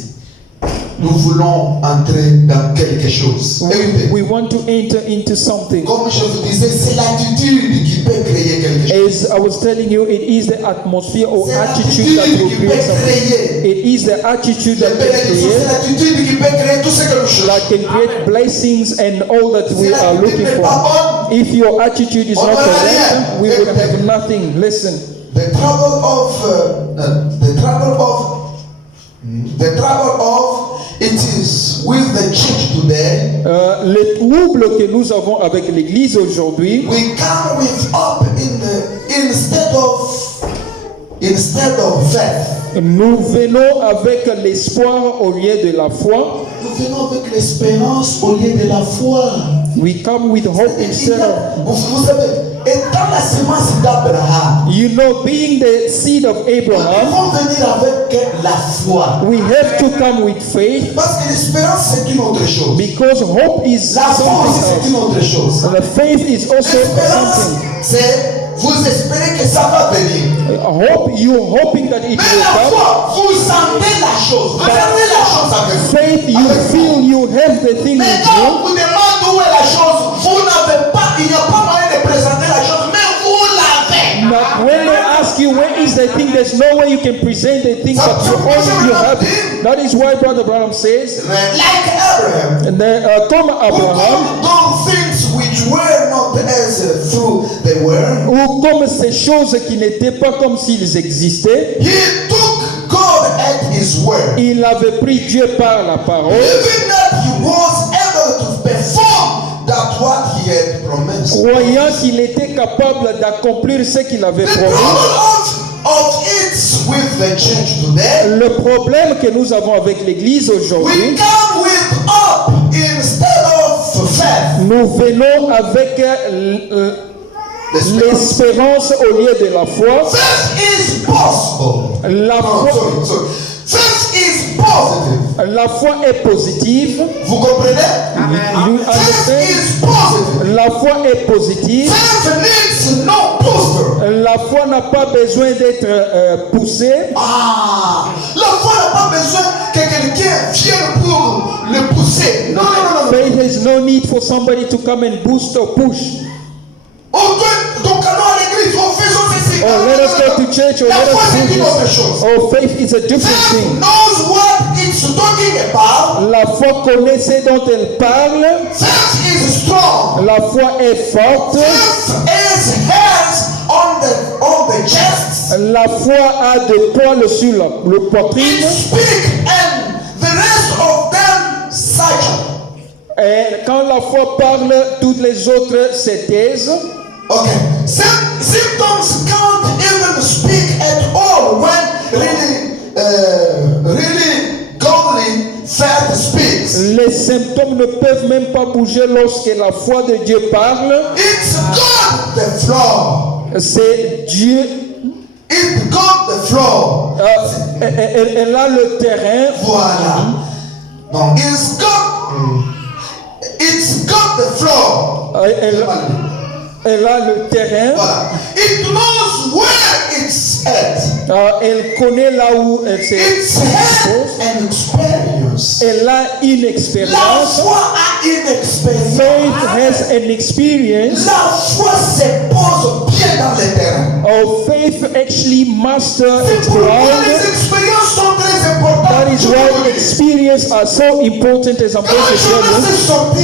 Nous voulons entrer dans quelque chose. Écoutez, we want to enter into something. comme je vous disais, c'est l'attitude qui peut créer quelque chose. As I was telling you, it is the atmosphere or C'est attitude that l'attitude will qui peut create something. créer. It is the attitude Les that can bénédictions, c'est create, l'attitude qui peut créer tout ce que nous cherchons. that can create blessings and all that Si we are l'attitude looking n'est for. pas bonne, If your attitude is On not n'aura correct, rien. we would have nothing. Listen, the trouble of it is with the church today. les troubles que nous avons avec l'Église aujourd'hui, We come with hope instead of faith. nous venons avec l'espoir au lieu de la foi. Nous venons avec l'espérance au lieu de la foi. We come with hope instead of, Vous savez, étant la semence d'Abraham, you know, being the seed of nous Abraham, devons venir avec la foi. we have to come with faith, Parce que l'espérance c'est une autre chose. because hope is La foi aussi c'est something une autre chose. else. The faith is also L'espérance something. c'est vous espérez que ça va venir. Hope, you're hoping that it Mais will la come. foi, vous sentez la chose. Vous avez la chose avec vous. Faith, you feel you have the thing Mais with quand you. on vous demande où est la chose, vous n'avez pas, il n'y a pas moyen de présenter la chose, mais vous l'avez. But when they ask you where is the thing, there's no way you can present the thing, but you have it. That is why Brother Branham says, Like Abraham, and then, come who Abraham, called those things which were not as through they were, ou comme ces choses qui n'étaient pas comme s'ils existaient, he took God at his word. il avait pris Dieu par la parole, Even that he was able to perform that what he had promised. croyant qu'il était capable d'accomplir ce qu'il avait The promis. problem of it with the church today, Le problème que nous avons avec l'Église we aujourd'hui, come with hope instead of faith. nous venons avec l'espérance au lieu de la foi. Faith is possible. La No, foi, sorry. Faith is positive. la foi est positive. Vous comprenez? You Faith understand? is positive. La foi est positive. Faith needs no booster. La La foi n'a pas besoin d'être poussée. La foi n'a pas besoin que quelqu'un vienne pour le pousser. Non. Faith has no need for somebody to come and boost or push. Donc allons à l'église, faisons ceci. Or let us go to church, or La let foi us c'est do une autre this. chose. Or faith is a different Faith thing. knows what it's talking about. La foi connaît ce dont elle parle. Faith is strong. La foi est forte. Faith is hands on the chest. La foi a des poils sur le It poitrine. speak and the rest of them silent. Et quand la foi parle, toutes les autres se taisent. Okay. Symptoms can't even speak at all when really godly faith speaks. Les symptômes ne peuvent même pas bouger lorsque la foi de Dieu parle. It's God the floor. C'est Dieu. It's God the floor. Elle a le terrain. Voilà. Non, it's God the floor. Elle a le terrain. Voilà. It knows where it's at. Elle connaît là où elle se It's had an experience. Elle a une La expérience. foi a une expérience. Faith has an experience. La foi se pose bien dans le terrain. Our faith actually masters C'est its pourquoi ground. les expériences sont très importantes. That is why experience are so important, as I'm going Quand to tell Jonas you. est sorti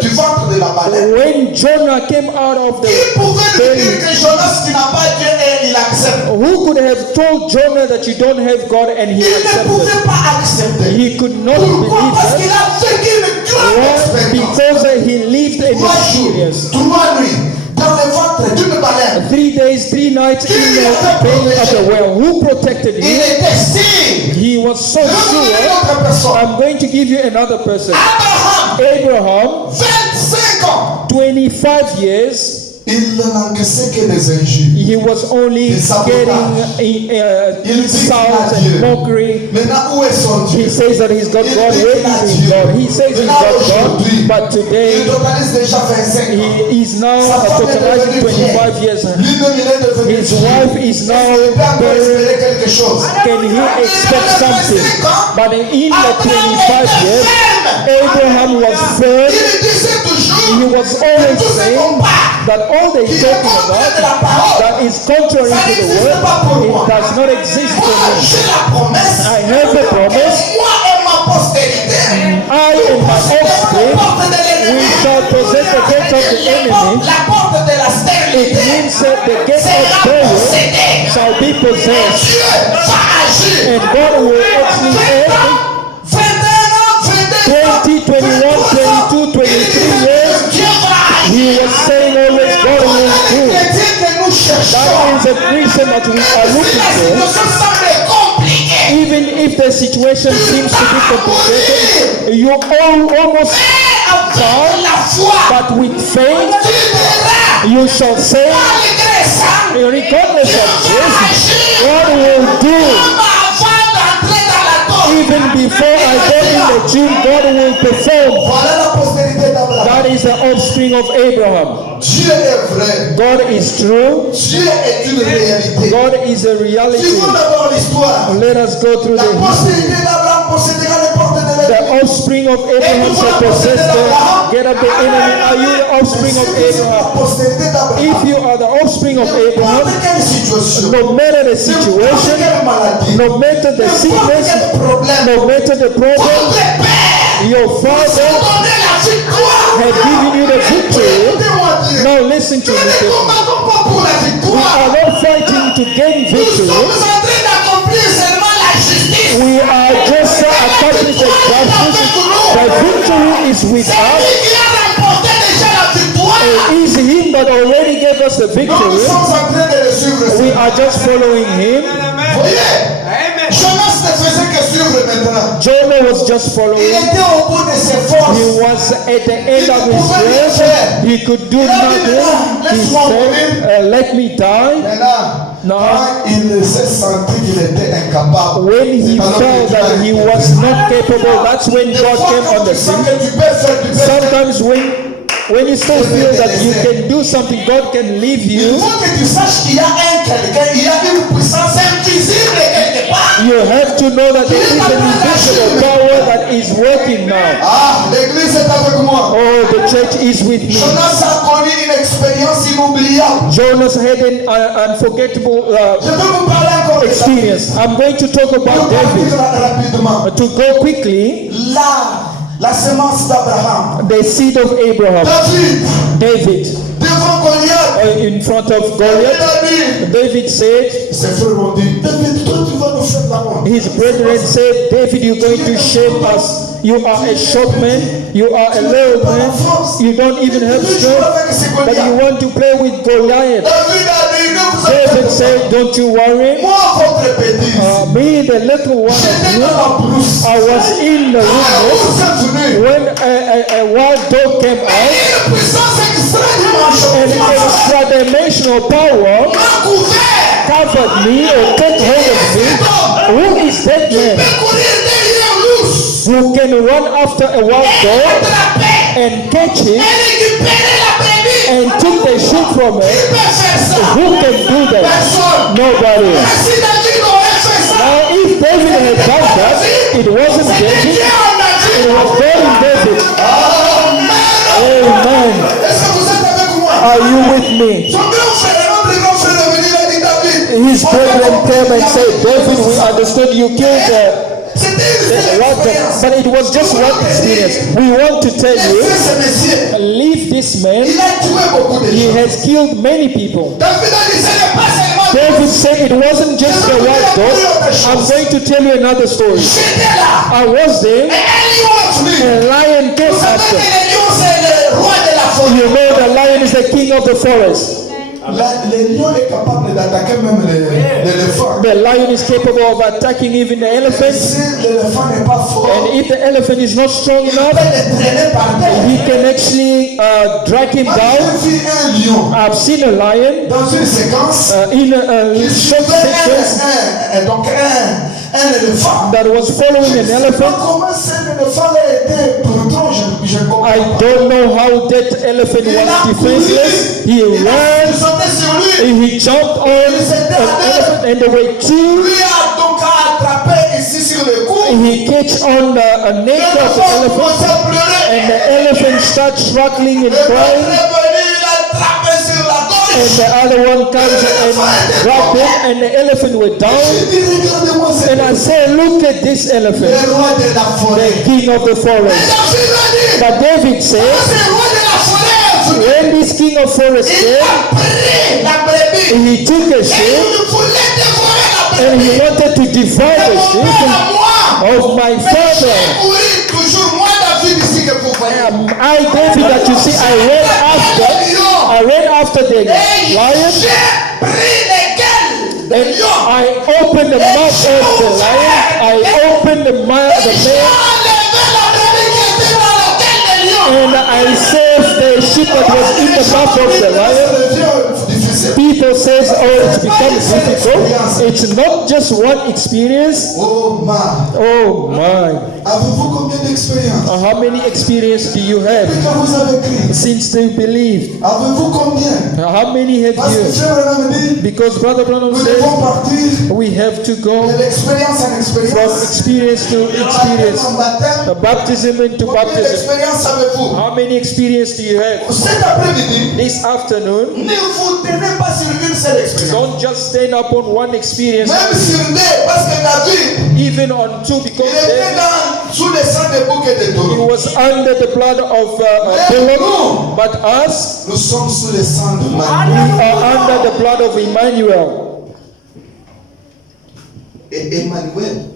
du ventre de la baleine, When Jonah came out of qui the pouvait lui dire belly, que Jonas tu n'as pas Dieu et il accepte? who could have told Jonah that you don't have God and he Il ne accepted? pouvait pas accepter. He could not Pourquoi? believe Parce qu'il that. a vécu une grande Why? expérience. Because he lived an 3 jours, experience. 3 nuits dans le ventre d'une baleine. 3 days, 3 nights in the belly of the whale. Who protected Il him? était sûr. He was so Revenons à sure. une autre personne. I'm going to give you another person. Abraham, Abraham, 25 ans. 25 years. Il n'encaissait que des injures. He was only Des sabotages. getting Il dit qu'il insults a and Dieu. mockery. Maintenant, où est son Dieu? He says that he's got Il God. dit Where qu'il a is his Dieu. God? He says he's Maintenant, got God, aujourd'hui, but il today totalise déjà 25 ans. he is now Sa femme est totalizing devenue 25 vieille. years. Lui-même, il est devenu His vieux. wife is Il now peut encore barren. espérer quelque chose. Can he expect something? But in the 25 years, Abraham was firm. Il disait toujours He was always que tous ces saying combats that all they qui talking est contre de la about parole, that is contrary ça to the n'existe word, pas pour it moi. does not exist for Moi, me. j'ai la promesse. I have the promise. Et moi et ma postérité. I and my offspring, we shall possess the gates of the enemy. La porte de la It stérilité means that the gate of sera burial possédée. shall be possessed. Dieu va agir. And God will actually add 20, 21, 22, 23 years. He was saying always God will do. That is a Christian that we are looking for. Even if the situation seems to be complicated, you almost fall, but with faith, you shall say, regardless of this, God will do. Even before I go in the tomb, God will perform. Voilà la postérité d'Abraham. That is the offspring of Abraham. Dieu est vrai. God is true. Dieu est une réalité. God is a reality. Suivons d'abord l'histoire. Let us go through La the history. postérité d'Abraham possédera les portes de The l'Église. offspring of Abraham shall possess the get of the enemy. Are you the offspring of Abraham? Postérité d'Abraham. If you are the offspring of Abraham, N'importe quelle situation, no matter the n'importe situation, quelle maladie, no matter the n'importe sickness, quel problème, no matter the problem, votre Père your vous a Father donné la victoire. has given you the victory. Écoutez-moi dire, Now listen to nous me ne carefully. combattons pas pour la We victoire. are not fighting to gain Nous victory. sommes en train d'accomplir seulement la justice. We are just accomplishing the justice. The victory is with C'est us. lui qui a remporté déjà la victoire. It is Him that already gave us the Nous victory. sommes en train de le suivre. We are just following Him. Voyez, Jonas ne faisait que suivre maintenant. Jonah was just Il following. était au bout de ses He forces. was at the end of his strength. He could do nothing. He said, let me die. Maintenant, Non. quand il s'est senti qu'il était incapable, When he c'est alors que felt Dieu a that he was not capable, that's when Des God fois, came quand on the tu sens scene. que tu peux faire, tu peux faire. Sometimes when you still feel that you can do something, God can leave Il you, faut que tu saches qu'il y a un quelqu'un, il y a une puissance invisible quelque part. you have to know that there is an invisible power that is working now. Ah, l'église est avec moi. Oh, the church is with me. Jonas a connu une expérience inoubliable. Jonas had an unforgettable Je veux vous parler encore de experience. I'm going to talk David. about David. Rapidement. To go quickly, La semence d'Abraham. the seed of Abraham, David, Devant Goliath. in front of Il Goliath, a dit, David said, ses frères m'ont dit, David, toi tu vas nous faire la honte. his brethren said, David, you're going to shame us. You are a short man, you are a little man, you don't even have strength, but you want to play with Goliath. David a dit, ne vous David inquiétez said, don't you worry. pas. Moi, votre petit. Me, the little one of J'étais dans you, la brousse. I was in the Ah, wilderness vous êtes venus. when a wild dog came out, Une puissance extrêmement and an choquante extra-dimensional power m'a couvert. covered me or took hold of me. Who is that Il man peut courir derrière l'ours. who can run after a wild dog Attraper. and catch it Et récupérer la brebis. and took the sheep from Qui it? peut faire ça? Who can do that? Personne. Nobody. Mais si David aurait fait ça, Now, if David had done that, it wasn't David, Dieu en a it dit. was God in David. Amen. Amen. Est-ce que vous êtes avec moi? Are you with me? Son grand frère, notre grand frère est venu, il a dit David. His brethren came and said, David, we understood you killed C'était une what the, expérience. but it was just one experience. We want to tell you, Laissez ce monsieur. leave this man. Il a tué beaucoup de He gens. has killed many people. David a dit, ce n'est pas seulement David said it wasn't just a wild dog. I'm going to tell you another story. j'étais là. I was there. Et un lion est venu. A lion came Vous savez after. que le lion, c'est le roi de la forêt. You know the lion is the king of the forest. Le lion est capable d'attaquer même l'éléphant. The lion is capable of attacking even the elephant. Si l'éléphant n'est pas fort, And if the elephant is not strong il peut enough, le traîner par terre. he can actually drag him Moi, down. j'ai vu un lion I've seen a lion dans une séquence in a qui short suivait sequence un éléphant. that was following an elephant. Comment cet éléphant a été pourtant, je comprends. I don't know how that elephant was defenseless. He Il a ran, sauté sur lui. and he jumped on an elephant, and there were two. Lui a donc attrapé ici sur le cou. He catch on the neck of the L'éléphant elephant, commence à pleurer. and the elephant starts struggling and Le maître crying. est venu, il a attrapé sur la And gorge. the other one comes and grabbed it, and the elephant went down. Il dit, regardez-moi cet And I said, look at this elephant, le roi de la the forêt. king of the forest. David a dit, But David said, c'est le roi de la forêt. when this king of forest Il came, a pris la brebis. he took a Et sheep il voulait dévorer la and brebis. he wanted to devour Et the mon sheep père à moi. of my Mais father. j'ai couru toujours, moi David ici que vous voyez. I, David, that you see, I ran after the Et lion, j'ai pris lesquels and le lion. I opened the mouth of the lion. I opened the mouth of the J'ai man, enlevé la brebis qui était dans la gueule de lion. and I saved the sheep that was in the mouth of the lion. People says, oh, it's become difficult. It's not just one experience. Oh my. Oh my. Avez-vous combien d'expérience? How many experience do you have Depuis que vous avez crié. since you believed? Avez-vous combien? How many have Parce que you? frère Branham dit, Because Brother Branham nous says devons partir we have to go de l'expérience en from expérience. experience to experience, En baptême. baptism into Combien baptism. d'expérience avez-vous? How many experience do you have? Cet après-midi, This afternoon, ne vous tenez pas sur une seule expérience. don't just stand up on one experience, Même sur deux, parce que David, even on two, because il était sous le sang des boucs et des he taureaux. was under the blood of bullock, but us, Nous sommes sous le sang de we Marie. are under the blood of Emmanuel. Et Emmanuel,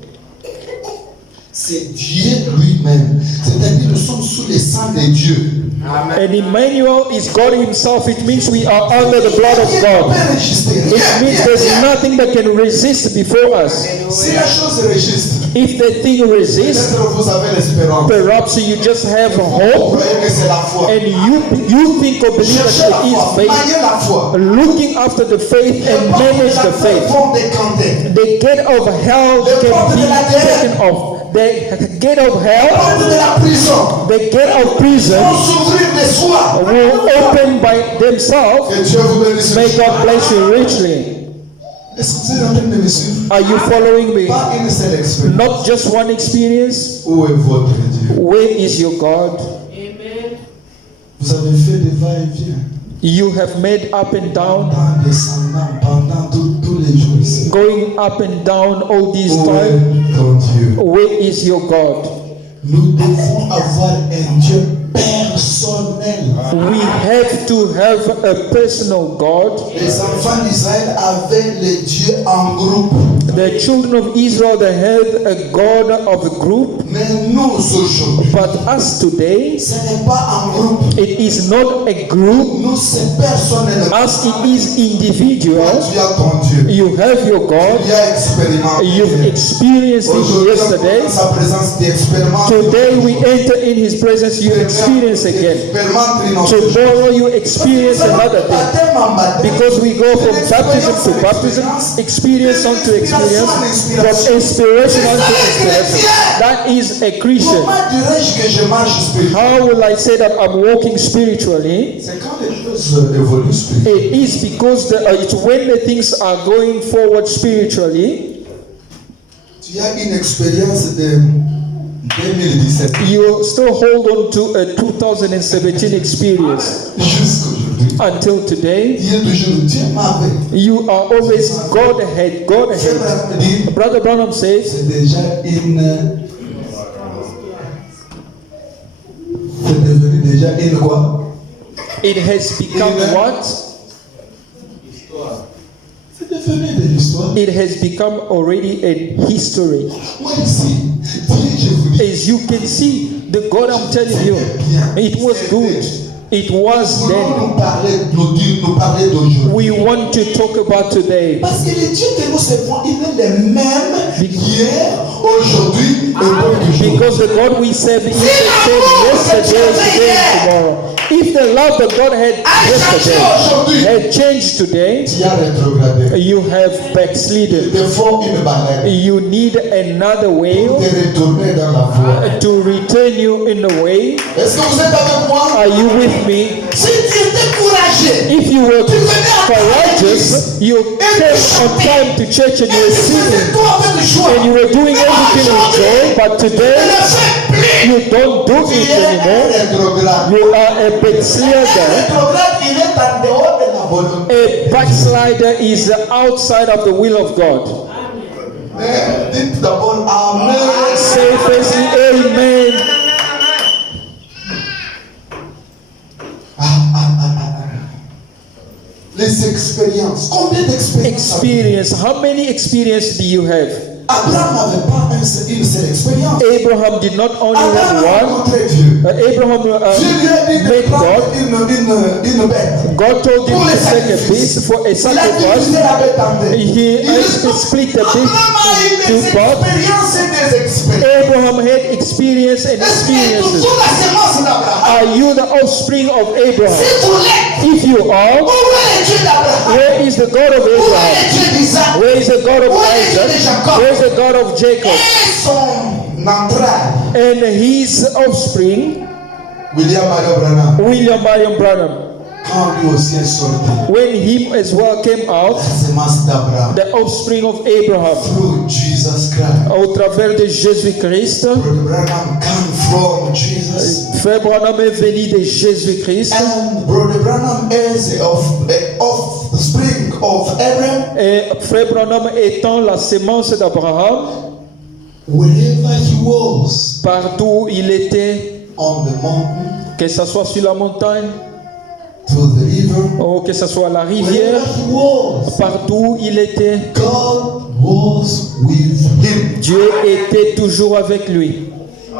c'est Dieu lui-même. C'est-à-dire nous sommes sous le sang de Dieu. And Emmanuel is God himself. It means we are under the blood of Rien ne God. peut résister. It means there's nothing that can resist before us. Si la chose résiste, If the thing resists, peut-être vous avez l'espérance. perhaps you just have a Vous hope croyez que c'est la foi. and you think or believe Cherchez la that it foi, is faith. maniez la foi. Looking after the faith and manage the Les faith. vont décanter. The gate of hell can be taken off. The gate of hell, porte de la prison, the gate of prison vont s'ouvrir de soi. will open by themselves. Que Dieu vous bénisse. May God bless you richly. Est-ce que vous êtes en train de me suivre? Are you following me? Pas une seule expérience. Not just one experience. Où est votre Dieu? Where is your God? Vous avez fait des va-et-vient. You have made up and down, Pendant descendant, pendant tous les jours ici. going up and down all this Où time. est ton Dieu? Where is your God? Nous devons avoir un Dieu personnel. We have to have a personal God. Les enfants d'Israël avaient les dieux en groupe. The children of Israel, they had a God of a group, Mais nous aujourd'hui, but us today, ce n'est pas en groupe. it is not a group. Nous, c'est personnel. As it is individual, Tu as ton Dieu. you have your God. Tu as expérimenté. You've experienced it Aujourd'hui, yesterday. dans sa présence, tu expérimentes. Today we enter in His presence, you experience again. Expérimente une autre chose. Tomorrow you experience another thing. Baptême en baptême. Because we go from baptism to baptism, experience unto experience, from inspiration unto inspiration. That is a Christian. Comment dirais-je que je marche spirituellement? How will I say that I'm walking spiritually? C'est quand les choses évoluent spirituellement. It is because it's when the things are going forward spiritually, Tu as une expérience de 2017 you still hold on to a 2017 experience jusqu'aujourd'hui. until today. Tu es toujours Dieu m'avait. You are always God ahead, God C'est ahead. vrai, me dit, Brother Branham says c'est déjà c'est devenu déjà une quoi? it has become what? C'est devenu de l'histoire. It has become already a history. Moi ici, je vous dis, As you can see, the God I'm telling you, it was good. It was nous then. nous parler d'aujourd'hui. We want to talk about today. Parce que le Dieu que nous servons, il est le même hier, aujourd'hui et pour toujours. Because the God we serve is the same yesterday, today, and tomorrow. If the love that God had yesterday had changed today, Tu as rétrogradé. you have Il backslidden. te faut une baleine You need another way pour te retourner dans la voie. to return you in the way. Est-ce que vous êtes avec moi? Are you with me? Si tu étais courageux, If you were courageous, you came on time to church and you were singing toi avec joie. and you were doing everything with joy, but today you don't do Tu it es anymore. rétrograde. You are a backslider. Rétrograde, il est en dehors de la volonté. A backslider is outside of the will of God. Mais dites d'abord Amen. Say firstly, Amen. Les expériences. Combien d'expériences? Experience. How many experiences do you have? Abraham n'avait pas une seule expérience. Abraham did not only Abraham have a one. rencontré Dieu. Abraham Dieu lui a dit de met prendre God. une bête. God told him Pour to les take a sacrifices. piece for a Il a sacrifice. divisé la bête en deux. He Il split the beast Abraham a eu des into part. expériences et des expériences. Abraham had experience and Est-ce que experiences. toute la sémence d'Abraham? Are you the offspring of Abraham? Si vous l'êtes, If you are, où est le Dieu d'Abraham? where is the God of Où est Abraham? le Dieu d'Isaac? Where is the God of Isaac? Where is the God of Jacob? Et son entraille. And his offspring, William Marion Branham, William Marion Branham, quand lui aussi est sorti, when him as well came out, la sémence d'Abraham, the offspring of Abraham, through Jesus Christ. au travers de Jésus-Christ, Brother Branham came from Jesus. Frère Branham est venu de Jésus-Christ. And Brother Branham is of the spring of Abraham. Et Frère Branham étant la sémence d'Abraham, Wherever he was, partout où il était, on the mountain, que ce soit sur la montagne, to the river, ou que ce soit à la wherever rivière, he was, partout où il était, God was with him. Dieu était toujours avec lui.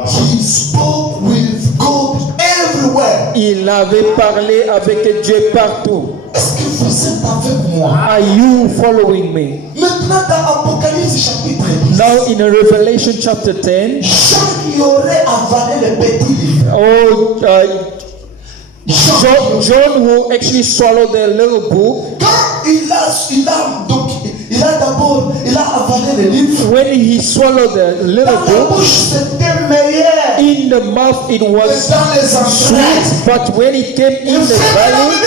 He spoke with God everywhere. Il avait parlé avec Dieu partout. Est-ce que vous êtes avec moi? Are you following me? Maintenant, dans Apocalypse chapitre 10, Now in Revelation chapter 10, Jean qui aurait avalé le petit livre. oh, Jean, John who actually swallowed the little book, quand il a donc il a avalé le livre. when he swallowed the little Dans la book, bouche, c'était meilleur. in the mouth it Mais was dans les entrailles, sweet, but when it came in the Frère valley,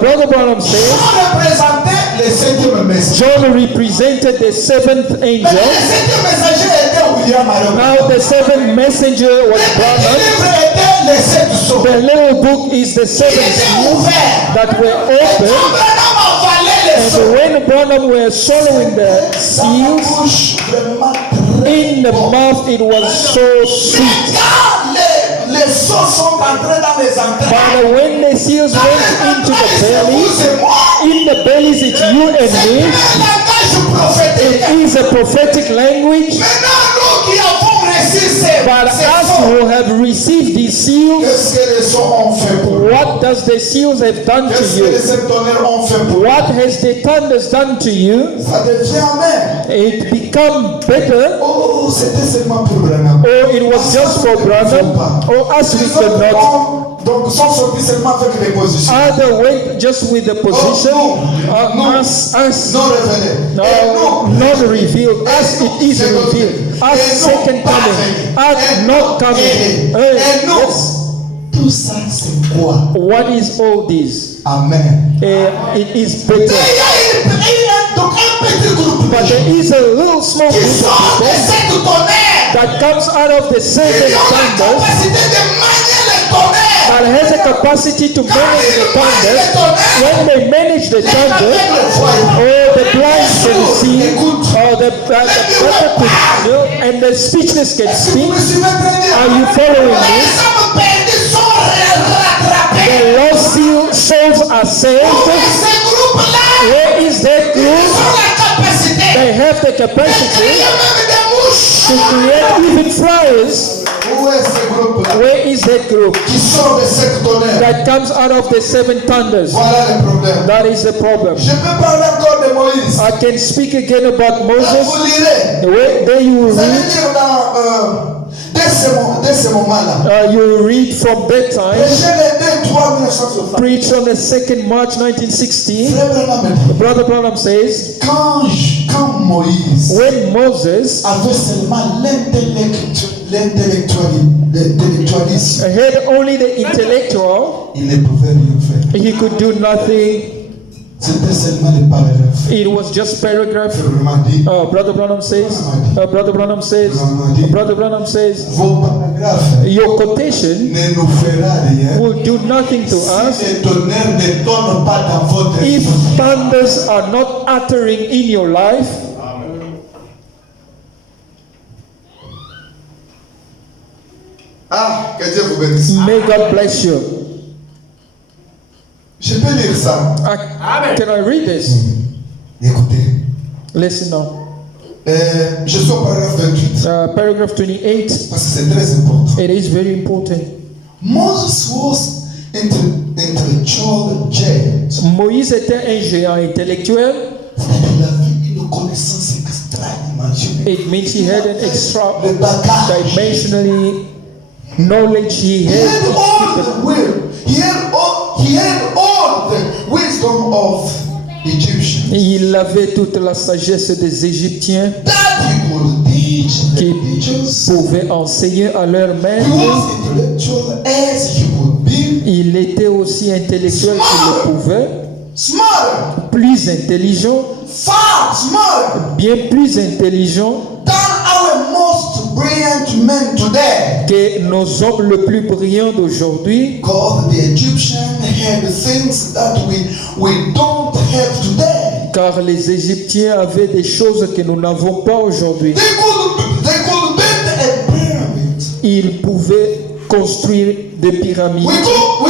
Brother Branham says, Jean représentait le septième messager. John represented the seventh Mais angel. le septième messager était William Marion. Now the seventh messenger was Le Branham. livre était les sept sceaux. The little book is the seven seals that were Et opened. quand Branham avalait les sceaux, And when Branham were swallowing the dans la seals, bouche, vraiment très in the bon. mouth it was so sweet. Quand les sceaux sont entrés dans les entrailles, But when the seals went into the belly, c'est moi. in the bellies it's you and C'est me. un langage prophétique. It is a prophetic language. Maintenant, nous qui avons reçu ces But us sceaux, who have received these seals, qu'est-ce que les sceaux ont fait pour nous? what does the seals have done to Qu'est-ce que les you? sept tonnerres ont fait pour nous? What has the thunders done to you? Ça devient amen. It become better, Oh, c'était seulement pour Branham. or it was just for Branham, or us we Les could autres not. donc sont sortis seulement avec les positions. Either way, just with the position, us, Non révélés. no, Et nous, not revealed. Us, it is revealed. Us, second coming. Us, not coming. Hey, Et nous, yes. tout ça c'est quoi? What is all this? Amen. It is Il better. y a donc un petit groupe But there is a little small qui group sort of de people cette tonnerre. that comes out of the Ils seven ont la thunders, capacité de manier les tonnerres. that has a capacity to manage the thunders. When they manage the thunder, or the blind can see, or the better could, and the speechless can Vous speak. me suivez très bien? Are you following Les this? hommes perdus sont rattrapés. The lost souls are saved. Ces groupes-là, Where is that ils group? ont la capacité They have the de capacity créer même des mouches. to create even flowers. Où est ce groupe-là Where is that group qui sort de cette tonnerre? that comes out of the seven thunders? Voilà le problème. That is the problem. Je peux parler encore de Moïse. I can speak again about Quand Moses. vous lirez, Where there you will vous allez read, lire dès ce moment-là. you will read from that time. Prêchez les 2-3 1960. Preached on the 2nd March 1916. Frère Branham me dit, Brother Branham says, quand Moïse when Moses avait seulement l'intellectualisme, had only the intellectual, il ne pouvait rien faire. he could do nothing. C'était seulement les paragraphes. It was just paragraph. Vraiment dit, Brother Branham says, Brother Branham says, Brother Branham says, vos paragraphes your quotation ne nous fera rien. will do nothing to us Si les tonnerres ne tournent pas dans votre if vie. thunders are not uttering in your life. Ah, que Dieu vous bénisse. May God bless you. Je peux lire ça. Can I read this? Écoutez. Listen now. Je suis au paragraphe 28 Paragraph 28. parce que c'est très important. It is very important. Moses was intellectual giant. Moïse était un géant intellectuel. C'est-à-dire qu'il avait une connaissance extra-dimensionnelle. It means he had an extra Le bagage. dimensionally knowledge. He He had all had the will. He had all the wisdom of Egyptians. il avait toute la sagesse des Égyptiens That he could teach the qui teachers. pouvaient enseigner à leurs He maîtres. was intellectual as he could be. Il était aussi intellectuel qu'il le pouvait, Smarter. plus intelligent, Far smarter bien plus intelligent than our most brilliant men today. que nos hommes les plus brillants d'aujourd'hui. Because the Egyptians had things that we don't have today. Car les Égyptiens avaient des choses que nous n'avons pas aujourd'hui. They could build a pyramid. Ils pouvaient construire des pyramides. We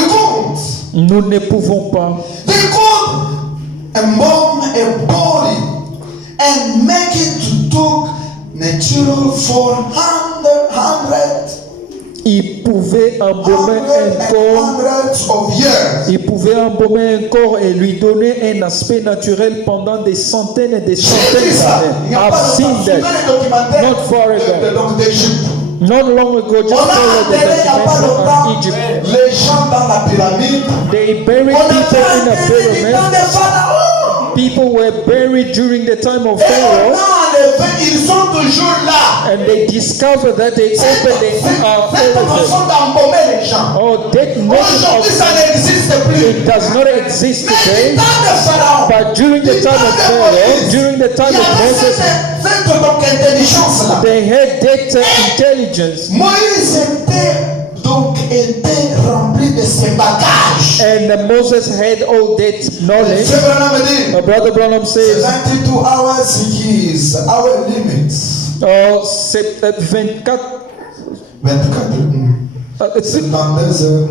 couldn't. Nous ne pouvons pas. They could embalm a body and make it to look natural for hundreds Ils pouvaient embaumer un corps. hundreds of years. Ils pouvaient embaumer un corps et lui donner un aspect naturel pendant des centaines et des J'ai centaines dit ça. Il n'y d'années. a pas I've seen longtemps. that. Les documentaires Not far ago. d'Égypte. Not long ago, just On a followed the enterré il n'y a pas documentary longtemps on Egypt. les gens dans la pyramide. They buried On a people in a enterré dans pyramid. des pharaons. People people were buried during the time of Et on Pharaoh, a enlevé, ils sont toujours là. and they discovered that they opened Cette everything. façon d'embaumer les gens. Oh, that method Aujourd'hui, of ça n'existe plus. it does not exist Mais today. du temps de Pharaon, But during the du time temps of de Pharaoh, Moïse, during the il time y of avait Moses, cette donc intelligence-là. they had that intelligence, Moïse était rempli de ses bagages. and Moses had all that knowledge. C'est vraiment me dire, Brother Branham says, 22 hours is our limit. c'est 24. 24. C'est 72 heures.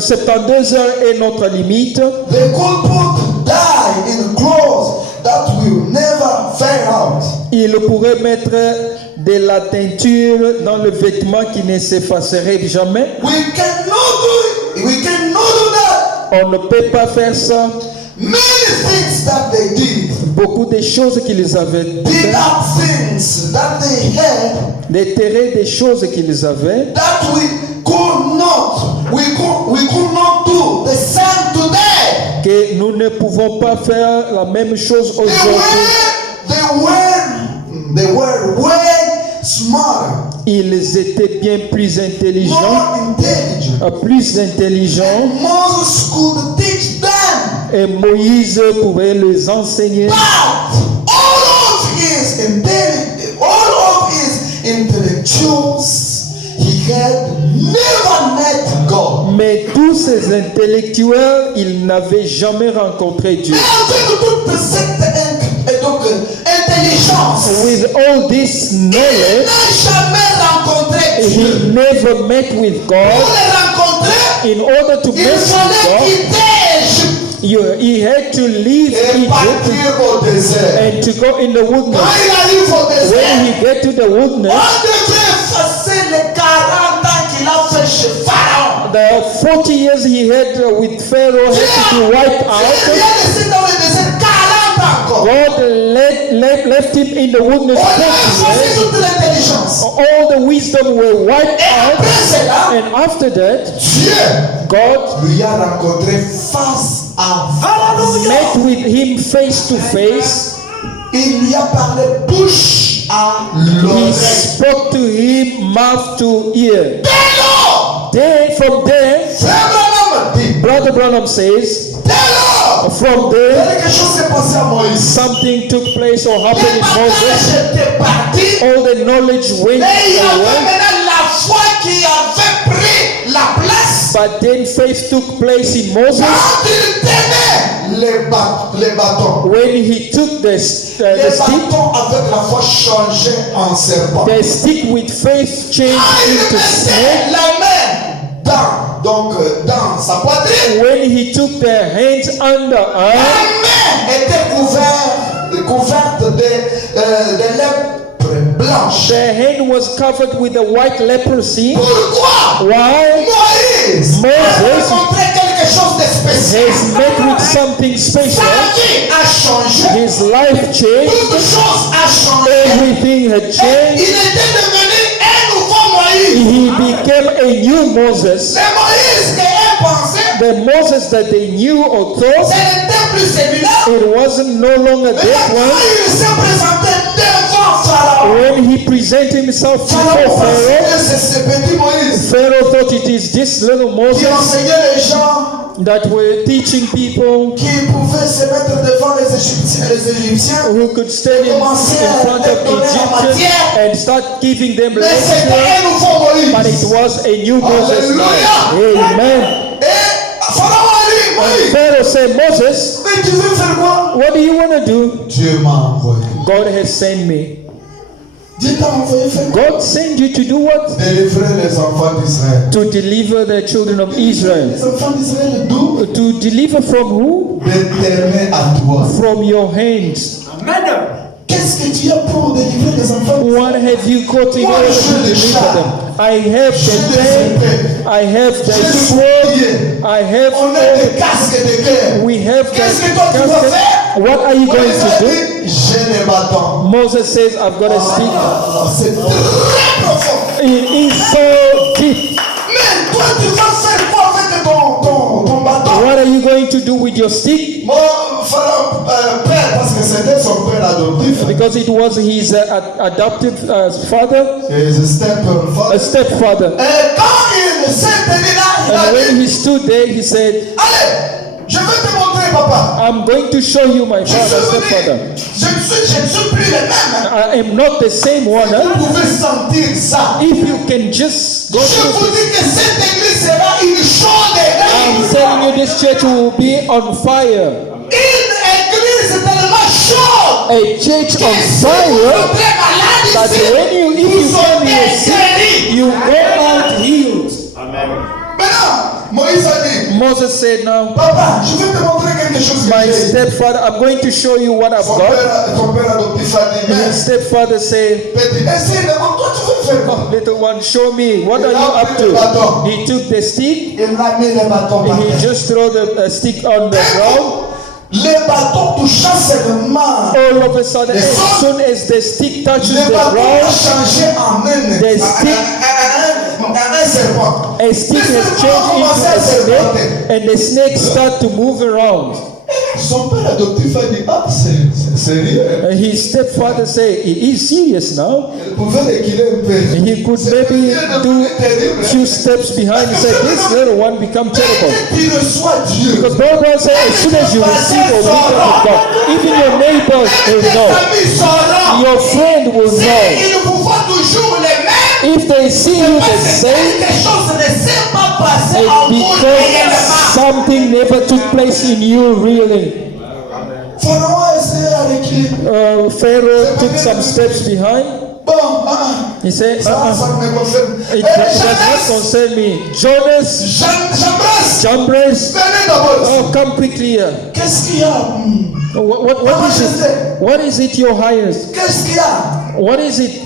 72 heures est notre limite. They could put dye in clothes that will never fade out. Il pourrait mettre de la teinture dans le vêtement qui ne s'effacerait jamais. We cannot do it. We cannot do that. On ne peut pas faire ça. Many things that they did. Beaucoup de choses qu'ils avaient Did fait, up things that they had des terrains, des choses qu'ils avaient, that we could not do the same today. que nous ne pouvons pas faire la même chose aujourd'hui. They were way smarter, Ils étaient bien plus intelligents, more intelligent. plus intelligents, Moses could teach them, et Moïse pouvait les enseigner. but all of his intellectuals, he had never met God. Mais tous ces intellectuels, ils n'avaient jamais rencontré Dieu. Avec toute cette intelligence, With all this il knowledge, n'a jamais rencontré he Dieu. never met with Pour God. le rencontrer, In order to il meet with fallait God, quitter Égypte he had to leave et Egypt partir au désert. and to go in the Quand wilderness. il arrive au When désert, he get to the wilderness, on devrait effacer les 40 ans qu'il a fait chez Pharaon. the 40 years he had with Pharaoh had to be wiped Dieu out. vient laisser dans le désert 40 ans encore. God left him in the wilderness On a 40 effacé years. toute l'intelligence. All the wisdom were wiped Et out. après cela, And after that, Dieu God lui a rencontré face à face. met with him face to face. Il lui a parlé bouche à He l'oreille. spoke to him mouth to ear. Dès lors, Then from there, Frère Branham dit, Brother Branham says, dès lors, from there, quelque chose s'est passé à Moïse. something took place or Les happened in Moses. bagages étaient partis, All the knowledge went mais il y avait away. maintenant la foi qui avait pris la place. But then faith took place in Moses Quand il tenait les bâtons, when he took the les stick. bâtons avec la foi changeaient en serpent. The stick with faith changed Quand il into mettait snake. la main dans sa poitrine, When he took their hands under la her, main était couverte de lèpre blanche. their hand was covered with a white leprosy. Pourquoi? Why? Moïse a Moses rencontré quelque chose de spécial. has met with something Sa special. vie a changé. His life Toute changed. chose a changé. Everything had Et changed. il était devenu un nouveau Moïse. He became a new Moses. Le Moïse qui est pensé, The Moses that they knew or ce thought, n'était plus celui-là. it wasn't no longer Mais that quand one. il s'est présenté devant Pharaon, When he presented himself Pharaon before pensait Pharaoh, que c'est ce petit Moïse Pharaoh thought it is this little qui Moses enseignait les gens, that were teaching people qui pouvait se mettre devant les Égyptiens. who could stand in front of Egyptians and start giving them Mais c'était lecture. un nouveau Moïse. But it was a new Moses. Hallelujah. Amen. Et Pharaon a dit, And Moïse, Pharaoh said, Moses, mais tu veux faire quoi? what do you want to do? Dieu m'a envoyé. God has sent me. Dieu t'a envoyé faire quoi? God sent you to do what? Délivrer les enfants d'Israël. To deliver the children of Israel. Les enfants d'Israël d'où? To deliver from who? De tes mains à toi. From your hands. Qu'est-ce que tu as pour délivrer les enfants d'Israël? What have you got in order to deliver them? I have the pen, I have the sword, I have On a all des casques de guerre. we have the Qu'est-ce que toi tu vas casket. faire? What are you going Moïse a to do? dit, j'ai les bâtons. Moses says, I've got a stick. C'est très profond. It is so deep. Mais toi, tu vas faire quoi avec ton bâton? What are you going to do with your stick? Moi, Pharaon père, parce que c'était son père adoptif. because it was his adoptive father, His stepfather. a stepfather. Et quand il s'est tenu là, il a And when dit, he stood there, he said, allez, je vais te montrer, papa. I'm going to show you my Je father, suis stepfather. venu. Je ne suis plus le même. I am not the same one. Vous pouvez sentir ça. If you can just go Je through vous this, dis que cette église sera une chaude I'm église. telling you, this church will be on fire. Une église tellement chaude. A church Que on si vous fire entrez malade that ici, when you, if you vous come here sortez sick, guéri. you go out healed. Maintenant, Moïse a dit, Moses said, now, papa, je vais te montrer quelque chose que my j'ai. stepfather, I'm going to show you what I've got. Ton père adoptif a dit, And mais his stepfather said, petit, essaye de voir, toi tu veux faire quoi? little one, show me, what are you up to? He took the stick, Il a mis les bâtons par and he terre. just threw the stick on the ground. Les bâtons touchant seulement. All of a sudden, as soon as the stick touches Les the bâtons ont ground, changé en The stick- un serpent. a stick has changed into a snake, and the snake start to move around. Son père adoptif a dit, ah, c'est sérieux. And his stepfather said, he is serious now. Il pouvait l'équiler un peu. And he could maybe do a few steps behind and say, this little one become terrible. Tu reçois Dieu. Because Bible says, as soon as you receive a wisdom of God, even your neighbors will Tes know. amis sauront. Your friend will know. Ils vous voient toujours les mêmes. If they see you the Parce que same, quelque chose ne s'est pas passé en vous because réellement. something never took place in you really. Pharaon a essayé à l'équilibre. Pharaoh took some steps behind. Bon, He said, ça me concerne. it does not concern me. Jonas, J'embrasse. Jambres, Venez d'abord. oh, come quickly here. Qu'est-ce qu'il y a? What is it? What is it, your highness? Qu'est-ce qu'il y a? What is it?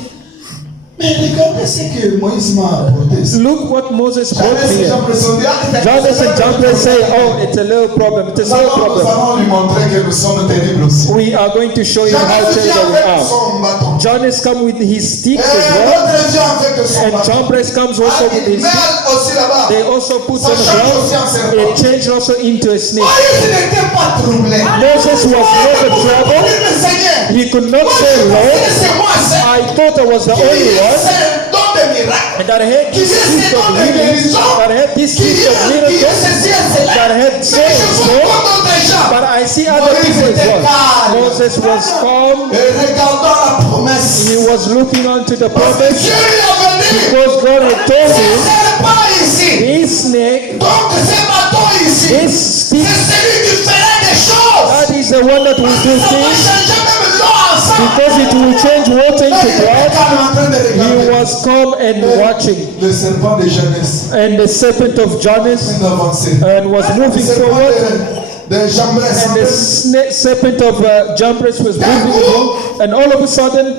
Mais regardez ce que Moïse m'a apporté. Look what Moses brought J'avais here. l'impression de Jonas and Jambres say, oh, it's a little problem. It's a small Nous problem. allons lui montrer que nous sommes terribles aussi. We are going to show you how J'avais dit terrible we avec are. son bâton. Jonas come with his Et sticks as well. l'autre vient avec son And bâton. Jambres comes also with his Mais stick. aussi là-bas. They also put Ça on the change aussi en ground. serpent. It changed also into a snake. Moïse n'était pas troublé. Moses was never troubled. Le Seigneur. He could not Moi, say, je pensais Lord, que c'est moi seul. I thought I was the only one C'est un don de miracle. and that had this gift of healing, that had this gift of miracles, that had so Mais je and vois so. pas d'autres gens. But I see other people as well. Moses was calm. Et regardant la promesse. He was looking onto the Parce que promise Dieu lui a dit. because God had told Ce him, serpent ici. this snake, Donc ce bâton ici. this C'est stick, celui qui fera des choses. that is the one that will do Ça va things changer même l'eau ensemble. because it will change water into blood. En train de He regarder. was calm and watching. Le serpent de jeunesse. And the serpent of Jonas D'avancer. and was moving Le serpent forward. de Jambres. And the serpent of Jambres was moving along. And all of a sudden,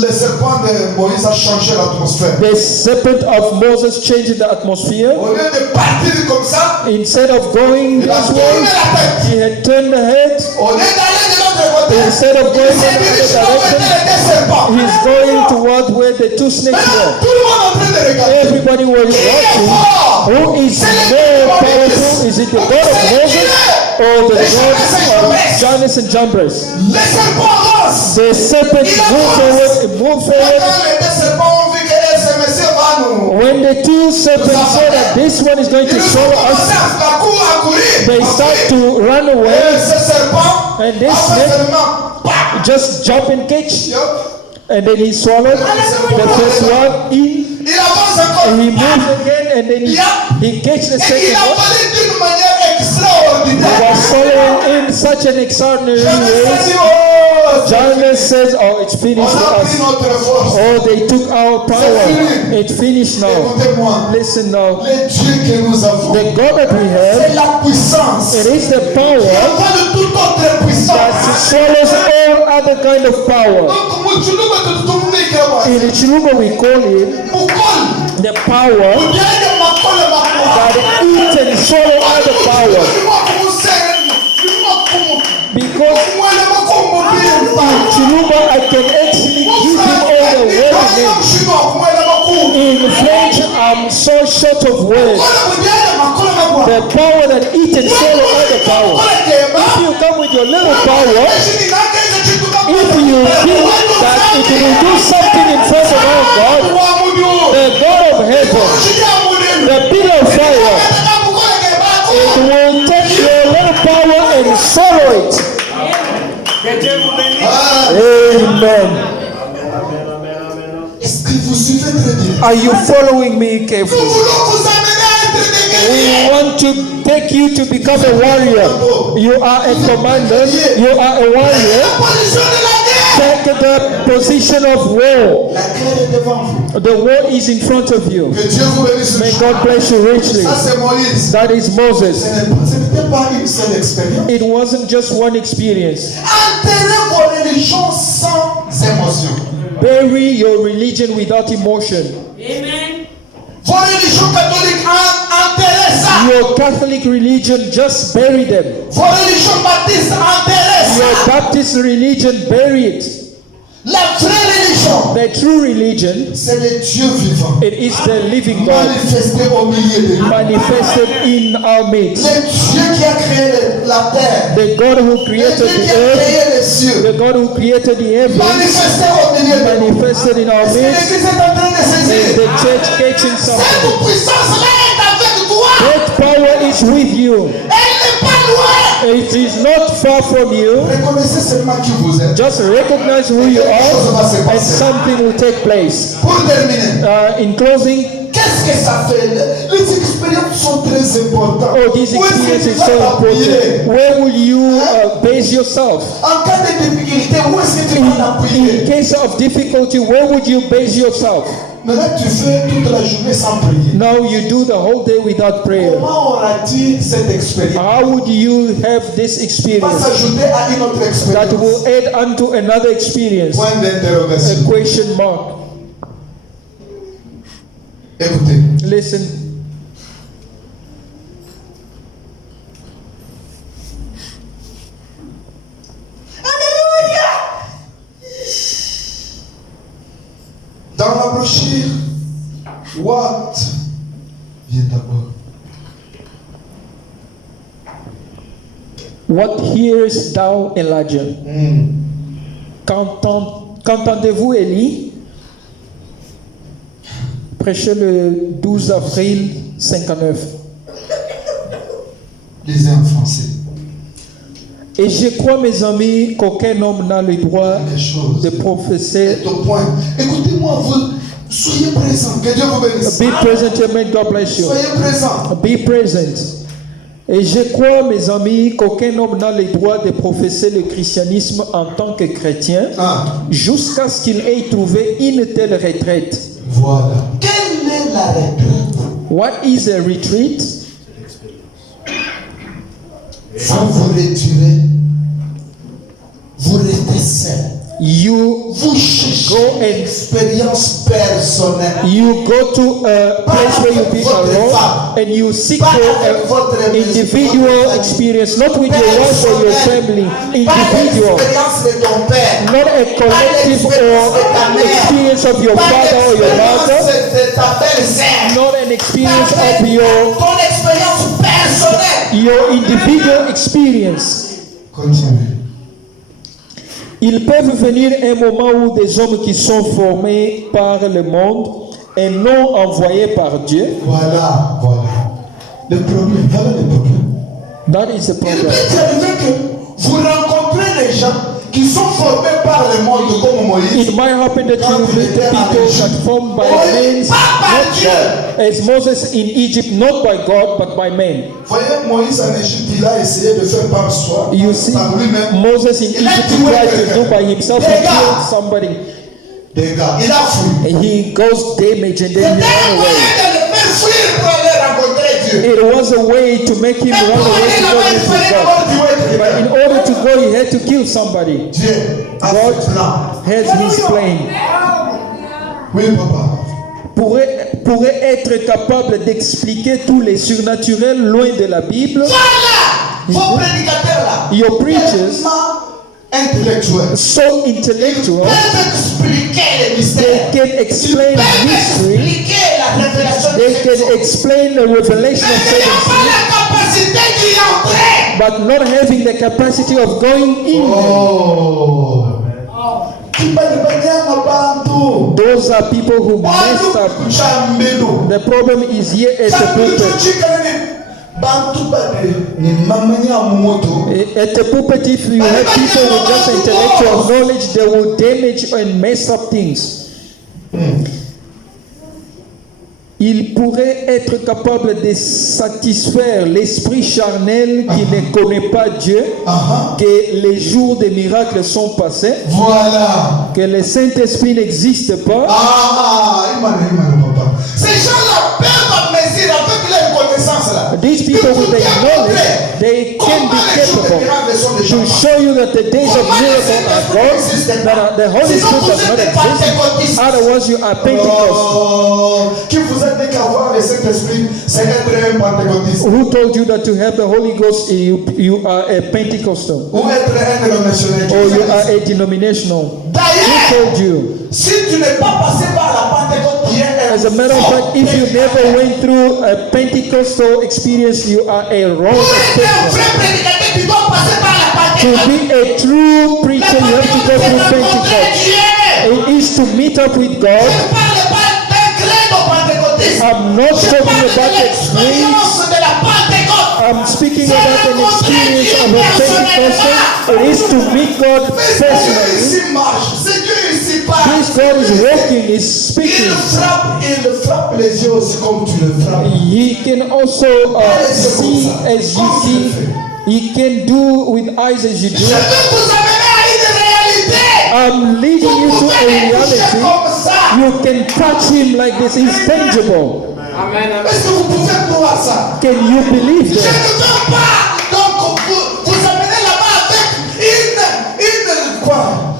Le serpent de Moïse a changé l'atmosphère. the serpent of Moses changed the atmosphere. Au lieu de partir comme ça, Instead of going il a this tourné way, la tête. he had turned the head. Au lieu d'aller de l'autre côté, Instead of il going in s'est the dirigé other vers direction, les deux serpents. he's going toward where the two snakes Maintenant, were. tout le monde est en train de regarder. Everybody was Qui est watching. fort? Who is more powerful? Is it the God of Moses or the God of Jonas and Jambres? Les serpents avancent. The serpent moved forward. Quand les deux serpents ont vu que ce monsieur va nous... When the two serpents saw that this one is going Ils to nous ont swallow commencé us, à courir. they start to run Et away, ce serpent and this a fait snake seulement... Bah! just jump and catch, Yup. and then he swallowed the first one in, Il avance encore. and he moved again, and then he catch the Et il second a one. fallu d'une manière He extraordinaire. was swallowing in such an extraordinary Je me suis way. dit, oh, Jonas says, oh, it's on finished with a pris us. notre force. Oh, they took our power. It's finished now. Écoutez-moi, Listen now. le Dieu que nous avons, The God that we c'est have, la puissance. it is the Il n'y power a pas de toute autre that puissance. swallows all other kind of power. Donc, Mouchoulouba de Toumoumika, In Chiluma we call it Moukol, the power ou bien de Makol et Makol. that eats and swallow other power. Because in Chiluma I can actually give him all the word in it. In French I'm so short of words. The power that eats and swallows other power. If you come with your little power, if you think that it will do something in front of our God, the God of heaven, the pillar of fire, it will take your little power and swallow it. Amen. Est-ce que vous suivez très bien? Are you following me carefully? Nous voulons vous amener à être des We guerriers. want to take you to become a warrior. You are a commander. You are a warrior. La position de la guerre. Take the position of war. La guerre est devant vous. The war is in front of you. Que Dieu vous bénisse. May God bless you richly. Ça c'est Moïse. That is Moses. Ce n'était pas une seule expérience. It wasn't just one experience. Enterrez vos religions sans émotion. Bury your religion without emotion. Amen. Vos religions catholiques, enterrez ça. Your Catholic religion, just bury them. Vos religions baptistes, enterrez Your ça. Baptist religion, bury it. La vraie religion, The true religion, c'est le Dieu vivant. it is the living God Manifesté au milieu de nous. manifested in our midst. Le Dieu qui a créé la terre. The God who Le created Dieu qui the a earth, créé les cieux. the God who created the heavens, Manifesté au milieu de nous. manifested in our Est-ce que midst. l'Église est en train de Is saisir? the church catching something? Cette puissance-là est avec toi. That power is with you. Elle n'est pas loin. It is not far from you. Reconnaissez seulement qui vous êtes. Just recognize who you are, and something will take place. Pour terminer, In closing, qu'est-ce que ça fait? Les expériences sont très importantes. oh, this Où est-ce que experience tu is vas so t'appuyer? important. Where will you base yourself? En cas de difficulté, où est-ce que tu vas In t'appuyer? case of difficulty, where would you base yourself? Maintenant, tu fais toute la journée sans prier. Now you do the whole day without prayer. Comment auras-tu cette expérience? How would you have this Va experience s'ajouter à une autre that expérience. will add unto another experience? Point d'interrogation. A question mark. Écoutez, Listen. dans la brochure, what vient d'abord? What hearest thou, Elijah? Qu'entendez-vous, Élie? Prêché le 12 avril 59. Lisez en français. Et je crois, mes amis, qu'aucun homme n'a le droit Les choses. de prophétiser. C'est au point. Écoutez-moi, vous soyez présents. Que Dieu vous bénisse. Be present and may God bless you. Soyez présents. Be present. Et je crois, mes amis, qu'aucun homme n'a le droit de professer le christianisme en tant que chrétien jusqu'à ce qu'il ait trouvé une telle retraite. Voilà. Quelle est la retraite? What is a retreat? Vous vous retirez. Vous restez seul. You Vous cherchez Go and- une expérience personnelle. You go to a place where you be alone and you seek for an individual experience, not with your wife or your family, Pas individual, l'expérience de ton père. not a collective or experience of your father or your mother, de ta belle-sœur. not an experience of Ton expérience personnelle. your individual experience. Continuez. Ils peuvent venir un moment où des hommes qui sont formés par le monde et non envoyés par Dieu. Voilà, voilà. Le problème, voilà le problème. That is the Il problem. peut arriver que vous rencontrez des gens qui sont formés par le monde comme Moïse. It might happen that you meet the people that formed by men, not God, as Moses in Egypt, not by God, but by men. Voyez, Moïse en Égypte, il a essayé de faire par soi, You see, par lui-même. Moses in Egypt tried to do by himself, he killed somebody. Des gars, il a fui. And he goes damage and then he C'était ran un moyen away. de le faire fuir pour aller rencontrer Dieu. It was a way to make him Mais run pour away aller to go là-bas, il meet with fallait God. d'abord tuer But in quelqu'un. order to go, he had to kill somebody. Dieu a God ce plan. has his plan. Oui, papa. Pourrait être capable d'expliquer tous les surnaturels loin de la Bible. Voilà, vos prédicateurs là. Your preachers, Tellement intellectuels. so intellectual, Peuvent expliquer les they mystères. can Ils explain peuvent mystery. expliquer la la révélation de They cette can chose. explain the revelation Mais of n'ayant certain pas things, la capacité d'y entrer. but not having the capacity of going in. Oh. Kibalibalia mabantu. Those are people who messed up. Chambelu. The problem is here at the Chambelu pulpit. chikalani. Bantu bade ni mamanya moto. At the pulpit, if you have people with just intellectual knowledge, they will damage and mess up things. Il pourrait être capable de satisfaire l'esprit charnel qui ne connaît pas Dieu, que les jours des miracles sont passés, Voilà. que le Saint-Esprit n'existe pas. Imana papa. Ces gens-là peuvent mesurer avec leur connaissance là. These people with their knowledge, they can be capable to show you that the days of miracle are gone, that the Holy Spirit does not exist. Otherwise, you are Pentecostal. Qui vous a dit qu'avoir le Saint-Esprit, c'est être un pentecôtiste? Who told you that to have the Holy Ghost, you are a Pentecostal? Ou être un dénominational? Or you are a denominational? Who D'ailleurs, told you? si tu n'es pas passé par la Pentecôte, tu es un As a matter of fact, if you never went through a Pentecostal experience, you are a wrong Pour être un person. vrai prédicateur, tu dois passer par la To Pentecôte. be a true preacher, you have to go through Pentecost. It is to meet up with God. Je ne parle pas d'un credo pentecôtiste. I'm not Je talking parle de about the l'expérience de la Pentecôte. I'm speaking about an experience of a Pentecostal. It is to meet God Mais c'est Dieu personally. ici marche, c'est Dieu ici parle. This God is walking, is speaking. Il frappe les yeux aussi comme tu le frappes. He can also see as you see. He can do with eyes as you Je do. veux vous amener à une réalité. I'm leading you to a reality. You can touch him like this. He's tangible. Est-ce que vous pouvez croire ça? Can you believe Je that? ne veux pas donc vous amener là-bas avec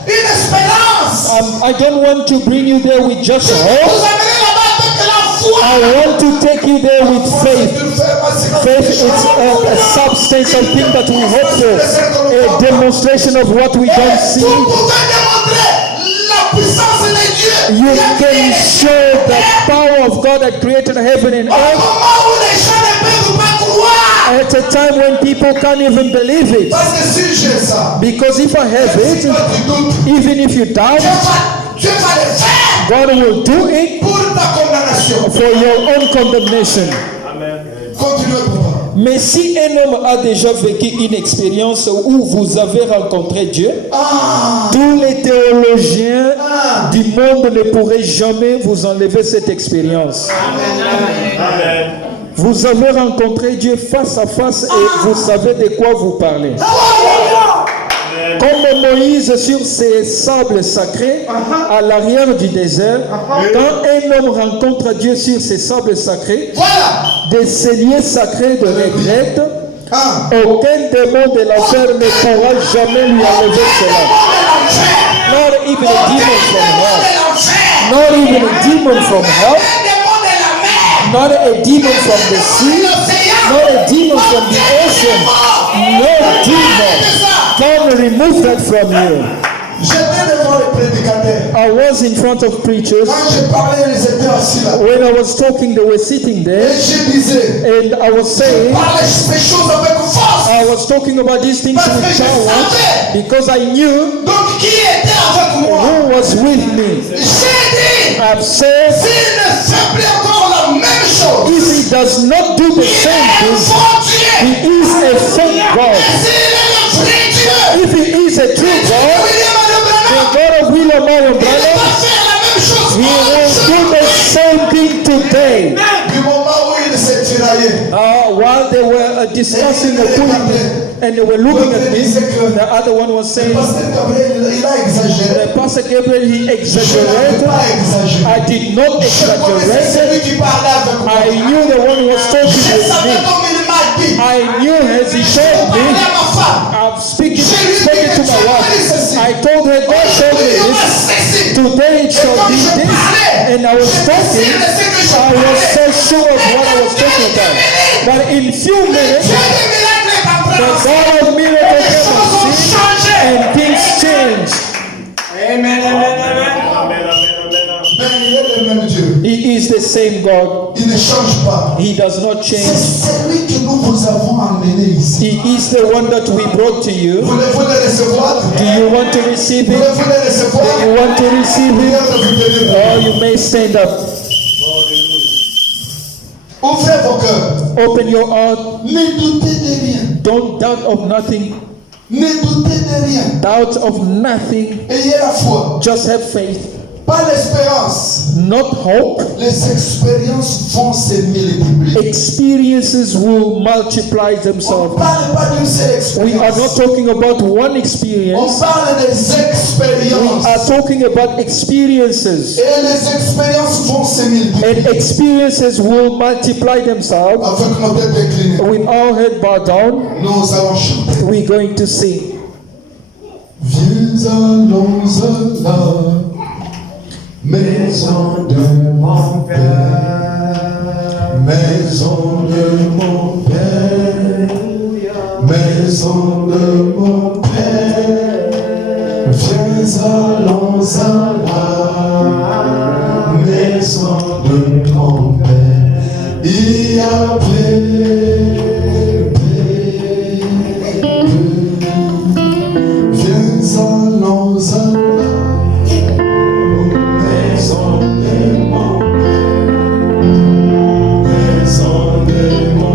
une espérance. I don't want to bring you there with just Vous hope. amener là-bas avec la foi. I want to take you there with faith. Faith is a substance of things that we hope for, a demonstration of what we don't see. Vous pouvez démontrer la puissance de Dieu. You can show the power of God that created heaven and Au earth moment où les gens ne peuvent pas croire. at a time when people can't even believe it. Parce que si j'ai ça, Because if I have si it, toi tu doutes, even if you doubt, Dieu va le faire God will do it pour ta condamnation. for your own condemnation. Continuez, papa. Mais si un homme a déjà vécu une expérience où vous avez rencontré Dieu, tous les théologiens du monde ne pourraient jamais vous enlever cette expérience. Amen. Vous avez rencontré Dieu face à face et vous savez de quoi vous parlez. Comme Moïse sur ces sables sacrés à l'arrière du désert, quand un homme rencontre Dieu sur ces sables sacrés, Voilà. des celliers sacrés de retraite, aucun démon de l'enfer ne pourra jamais lui enlever cela. Not even a demon from hell. Not even a demon from hell. Not a demon from the sea. Not a demon from the ocean. No demon can remove that from you. J'étais devant les prédicateurs. I was in front of preachers. Quand je parlais, ils étaient assis là. When I was talking, they were sitting Et there. je disais, And I was saying, parlez ces choses avec force. I was talking about these things with power because I knew Donc, qui était avec moi? who was with me. J'ai dit, I've said, s'il ne fait plus encore la même chose, if he does not do the same il est un thing, faux Dieu. he is a fake God. S'il est le vrai Dieu, If he is a true God, William the Branham, God of William Marion il va Branham, faire la même chose. he will do the same thing today. Du moment où il s'est tiraillé, While they were discussing the pulpit and they were looking at me, the other one was saying, Pasteur Gabriel, il a exagéré. Pastor Gabriel, he Je n'avais exaggerated. pas exagéré. I did not Je connaissais exaggerate. celui qui parlait avec moi. I knew the one who was talking Je with savais me. comme il m'a dit. I knew as he Je told parlais me, à ma femme. I'm speaking to my wife. I told her, God told me this. Today it shall be this. And I was talking, I was so sure of what I was talking about. But in few minutes, the God of miracles came on scene and things changed. Ben, il est le même Dieu. He is the same God. Il ne change pas. He does not C'est change. celui que nous vous avons amené ici. He is the one that we brought to you. Voulez-vous le recevoir? Do you want to receive it? Voulez-vous le recevoir? You want to receive Priez it? de vous tenir. Oh, you may stand up. Ouvrez vos cœurs. Open your heart. Ne doutez de rien. Don't doubt of nothing. Ne doutez de rien. Doubt of nothing. Ayez la foi. Just have faith. Pas l'espérance. Not hope. Les expériences vont se multiplier. Experiences will multiply On ne themselves. parle pas d'une seule We are not expérience. talking about one On experience. parle des We expériences. are talking about experiences. Et les expériences vont se And multiplier. experiences will multiply themselves. Avec nos têtes inclinées, With our head bowed down, nous allons chanter. we're going to sing. Viens allons à la maison de mon Père, maison de mon Père, maison de mon Père. Viens allons à la maison de mon Père. Y a viens allons à la maison de mon Père, maison de mon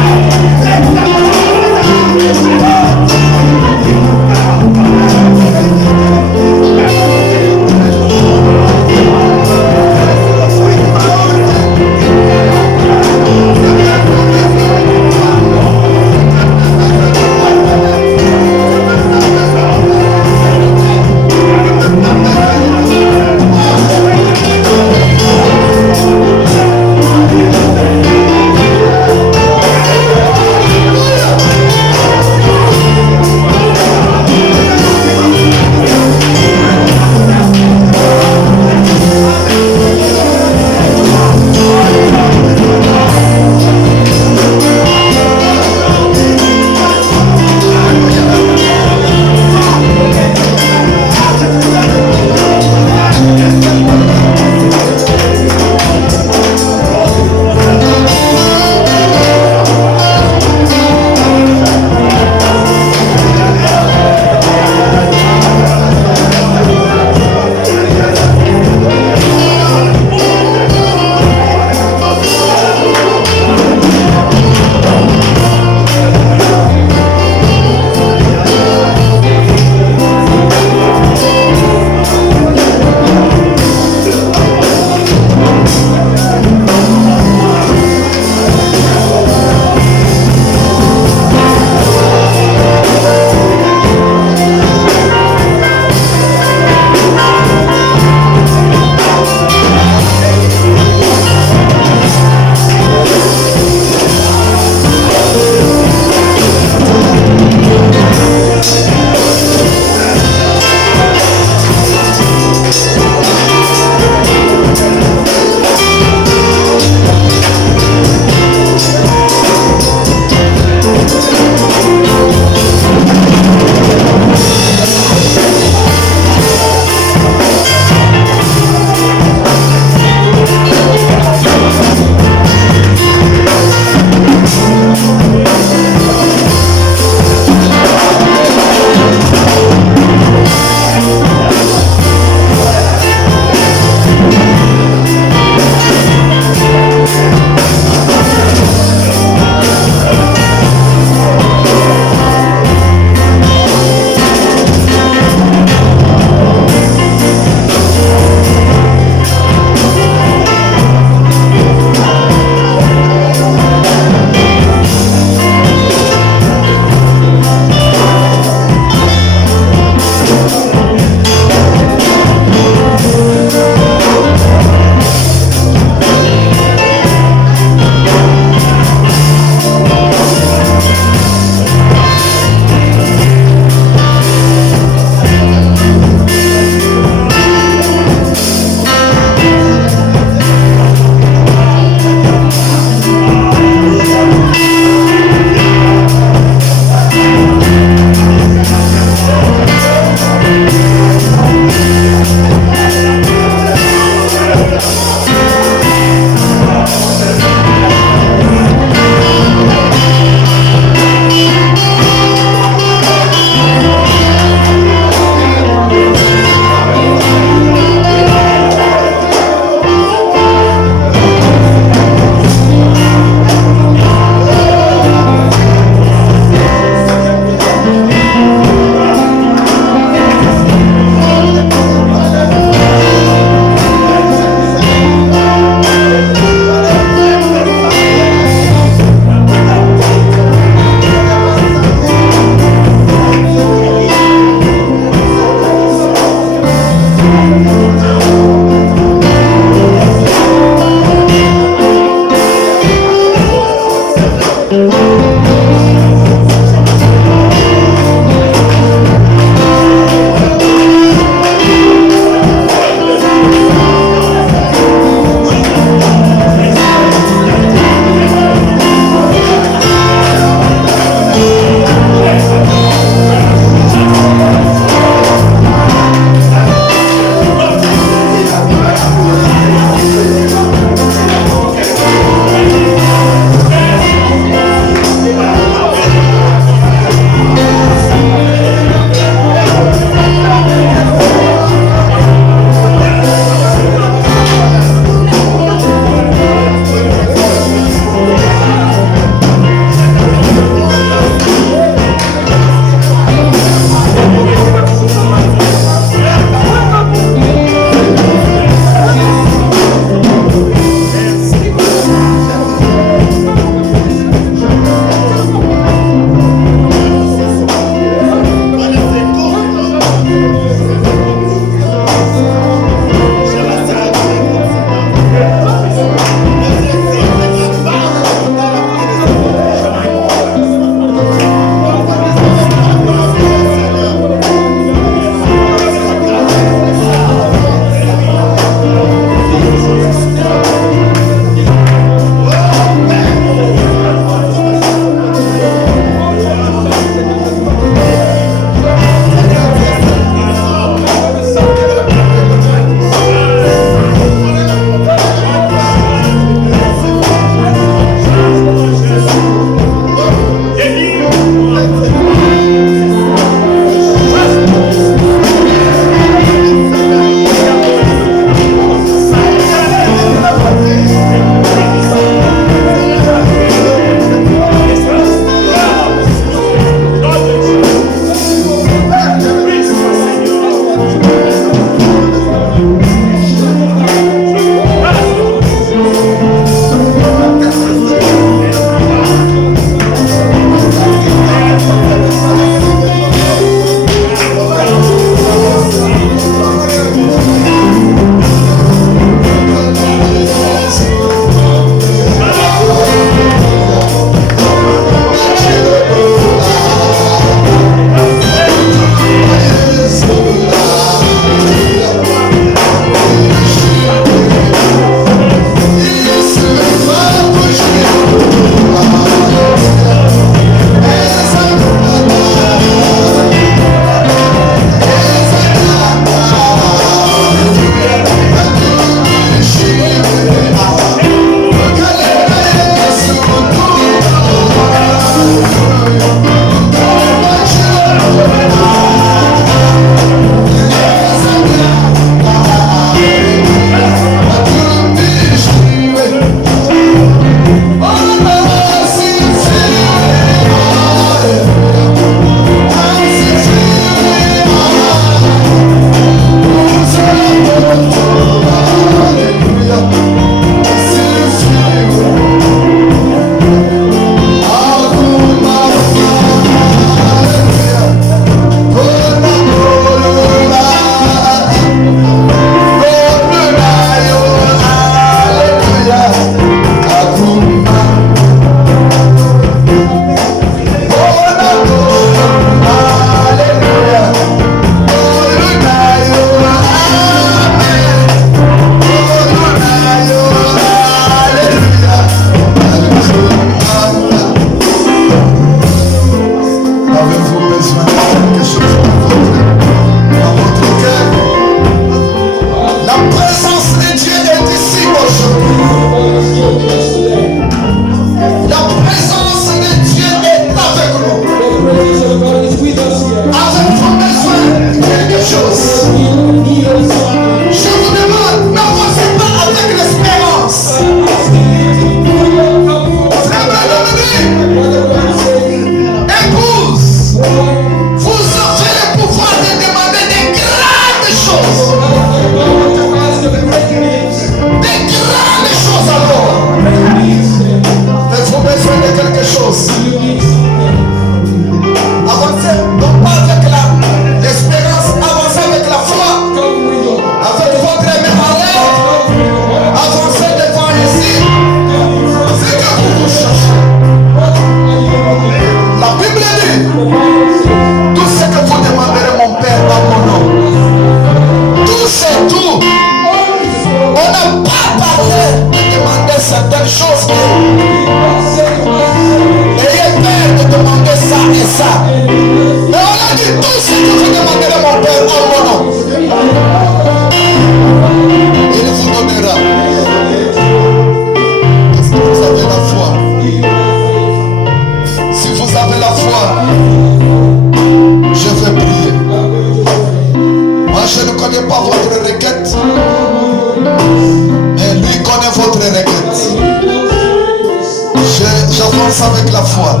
avance avec la foi.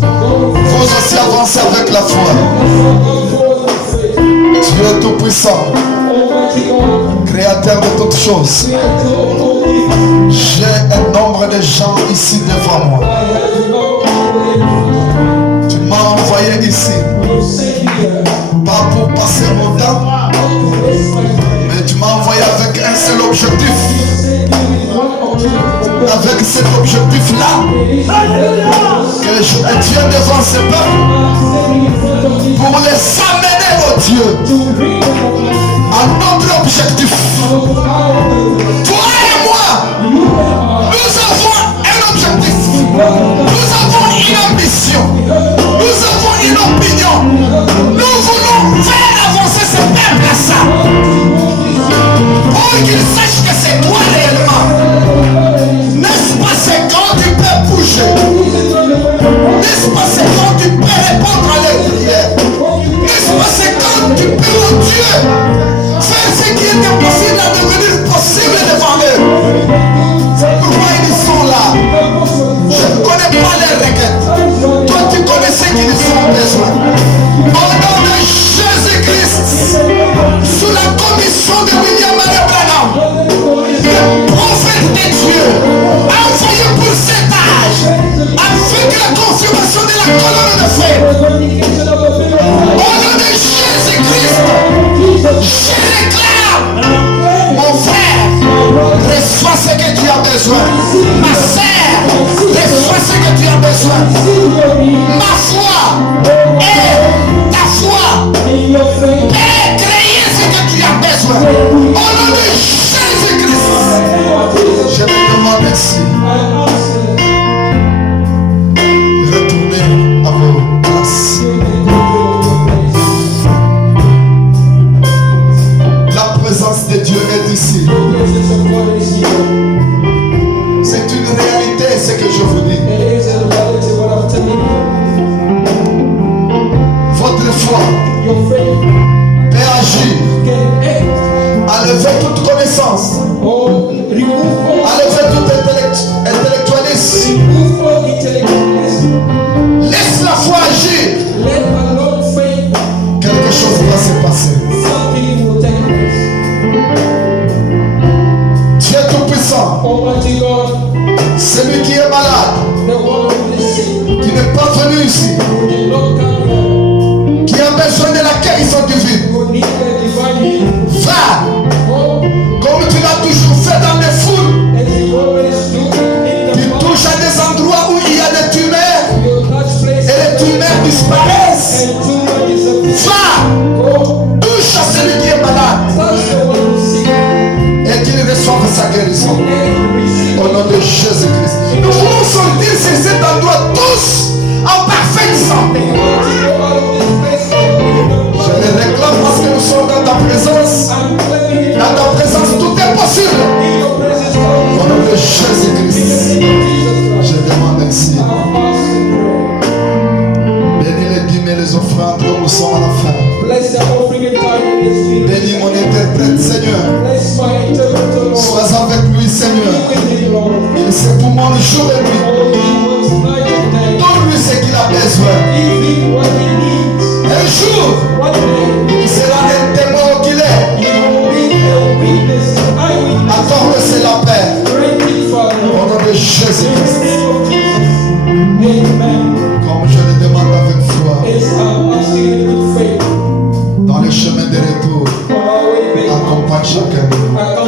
Vous aussi avancez avec la foi. Dieu est tout puissant, créateur de toutes choses. J'ai un nombre de gens ici devant moi. Tu m'as envoyé ici, pas pour passer mon temps, mais tu m'as envoyé avec un seul objectif. Avec cet objectif-là, que je me tiens devant ce peuple pour les amener au Dieu, à notre objectif. Toi et moi, nous avons un objectif, nous avons une ambition, nous avons une opinion. Nous voulons faire avancer ce peuple à ça, pour qu'il sache que c'est toi réellement. N'est-ce pas c'est quand tu peux bouger? N'est-ce pas c'est quand tu peux répondre à les prières? N'est-ce pas c'est quand tu peux, oh Dieu, faire ce qui est impossible à devenir possible devant eux? C'est pourquoi ils sont là. Je ne connais pas les requêtes. Toi tu connais ce qu'ils ont besoin. Au nom de Jésus-Christ, sous la commission de William Branham, le prophète de Dieu, envoyé pour cet âge, avec la confirmation de la colonne de feu. Au nom de Jésus-Christ, je réclame, mon frère, reçois ce que tu as besoin. Ma sœur, reçois ce que tu as besoin. Ma foi et ta foi peut créer ce que tu as besoin. Au nom de Jésus-Christ, je te demande merci. Retournez à vos places. La présence de Dieu est ici. C'est une réalité ce que je vous dis. Votre foi peut agir, enlever toute connaissance, enlever tout intellectualisme. Laisse la foi agir. Quelque chose va se passer. Dieu tout-puissant, celui qui est malade, qui n'est pas venu ici, qui a besoin de la guérison divine, va, comme tu l'as toujours fait dans les foules. Tu touches à des endroits où il y a des tumeurs et les tumeurs disparaissent. Va, touche à celui qui est malade et qu'il reçoive sa guérison. Au nom de Jésus-Christ, nous voulons sortir sur cet endroit tous en parfaite santé. Je les réclame parce que nous sommes dans ta présence. Dans ta présence, tout est possible. Au nom de Jésus-Christ, je demande ainsi. Bénis les dîmes et les offrandes comme nous sommes à la fin. Bénis mon interprète, Seigneur. Sois avec lui, Seigneur. Il sait pour moi le jour et nuit. Donne-lui ce qu'il a besoin. Un jour, il sera un témoin qu'il est. Accorde c'est la paix. Au nom de Jésus-Christ. Comme je le demande avec foi. Dans le chemin de retour, accompagne chacun de nous.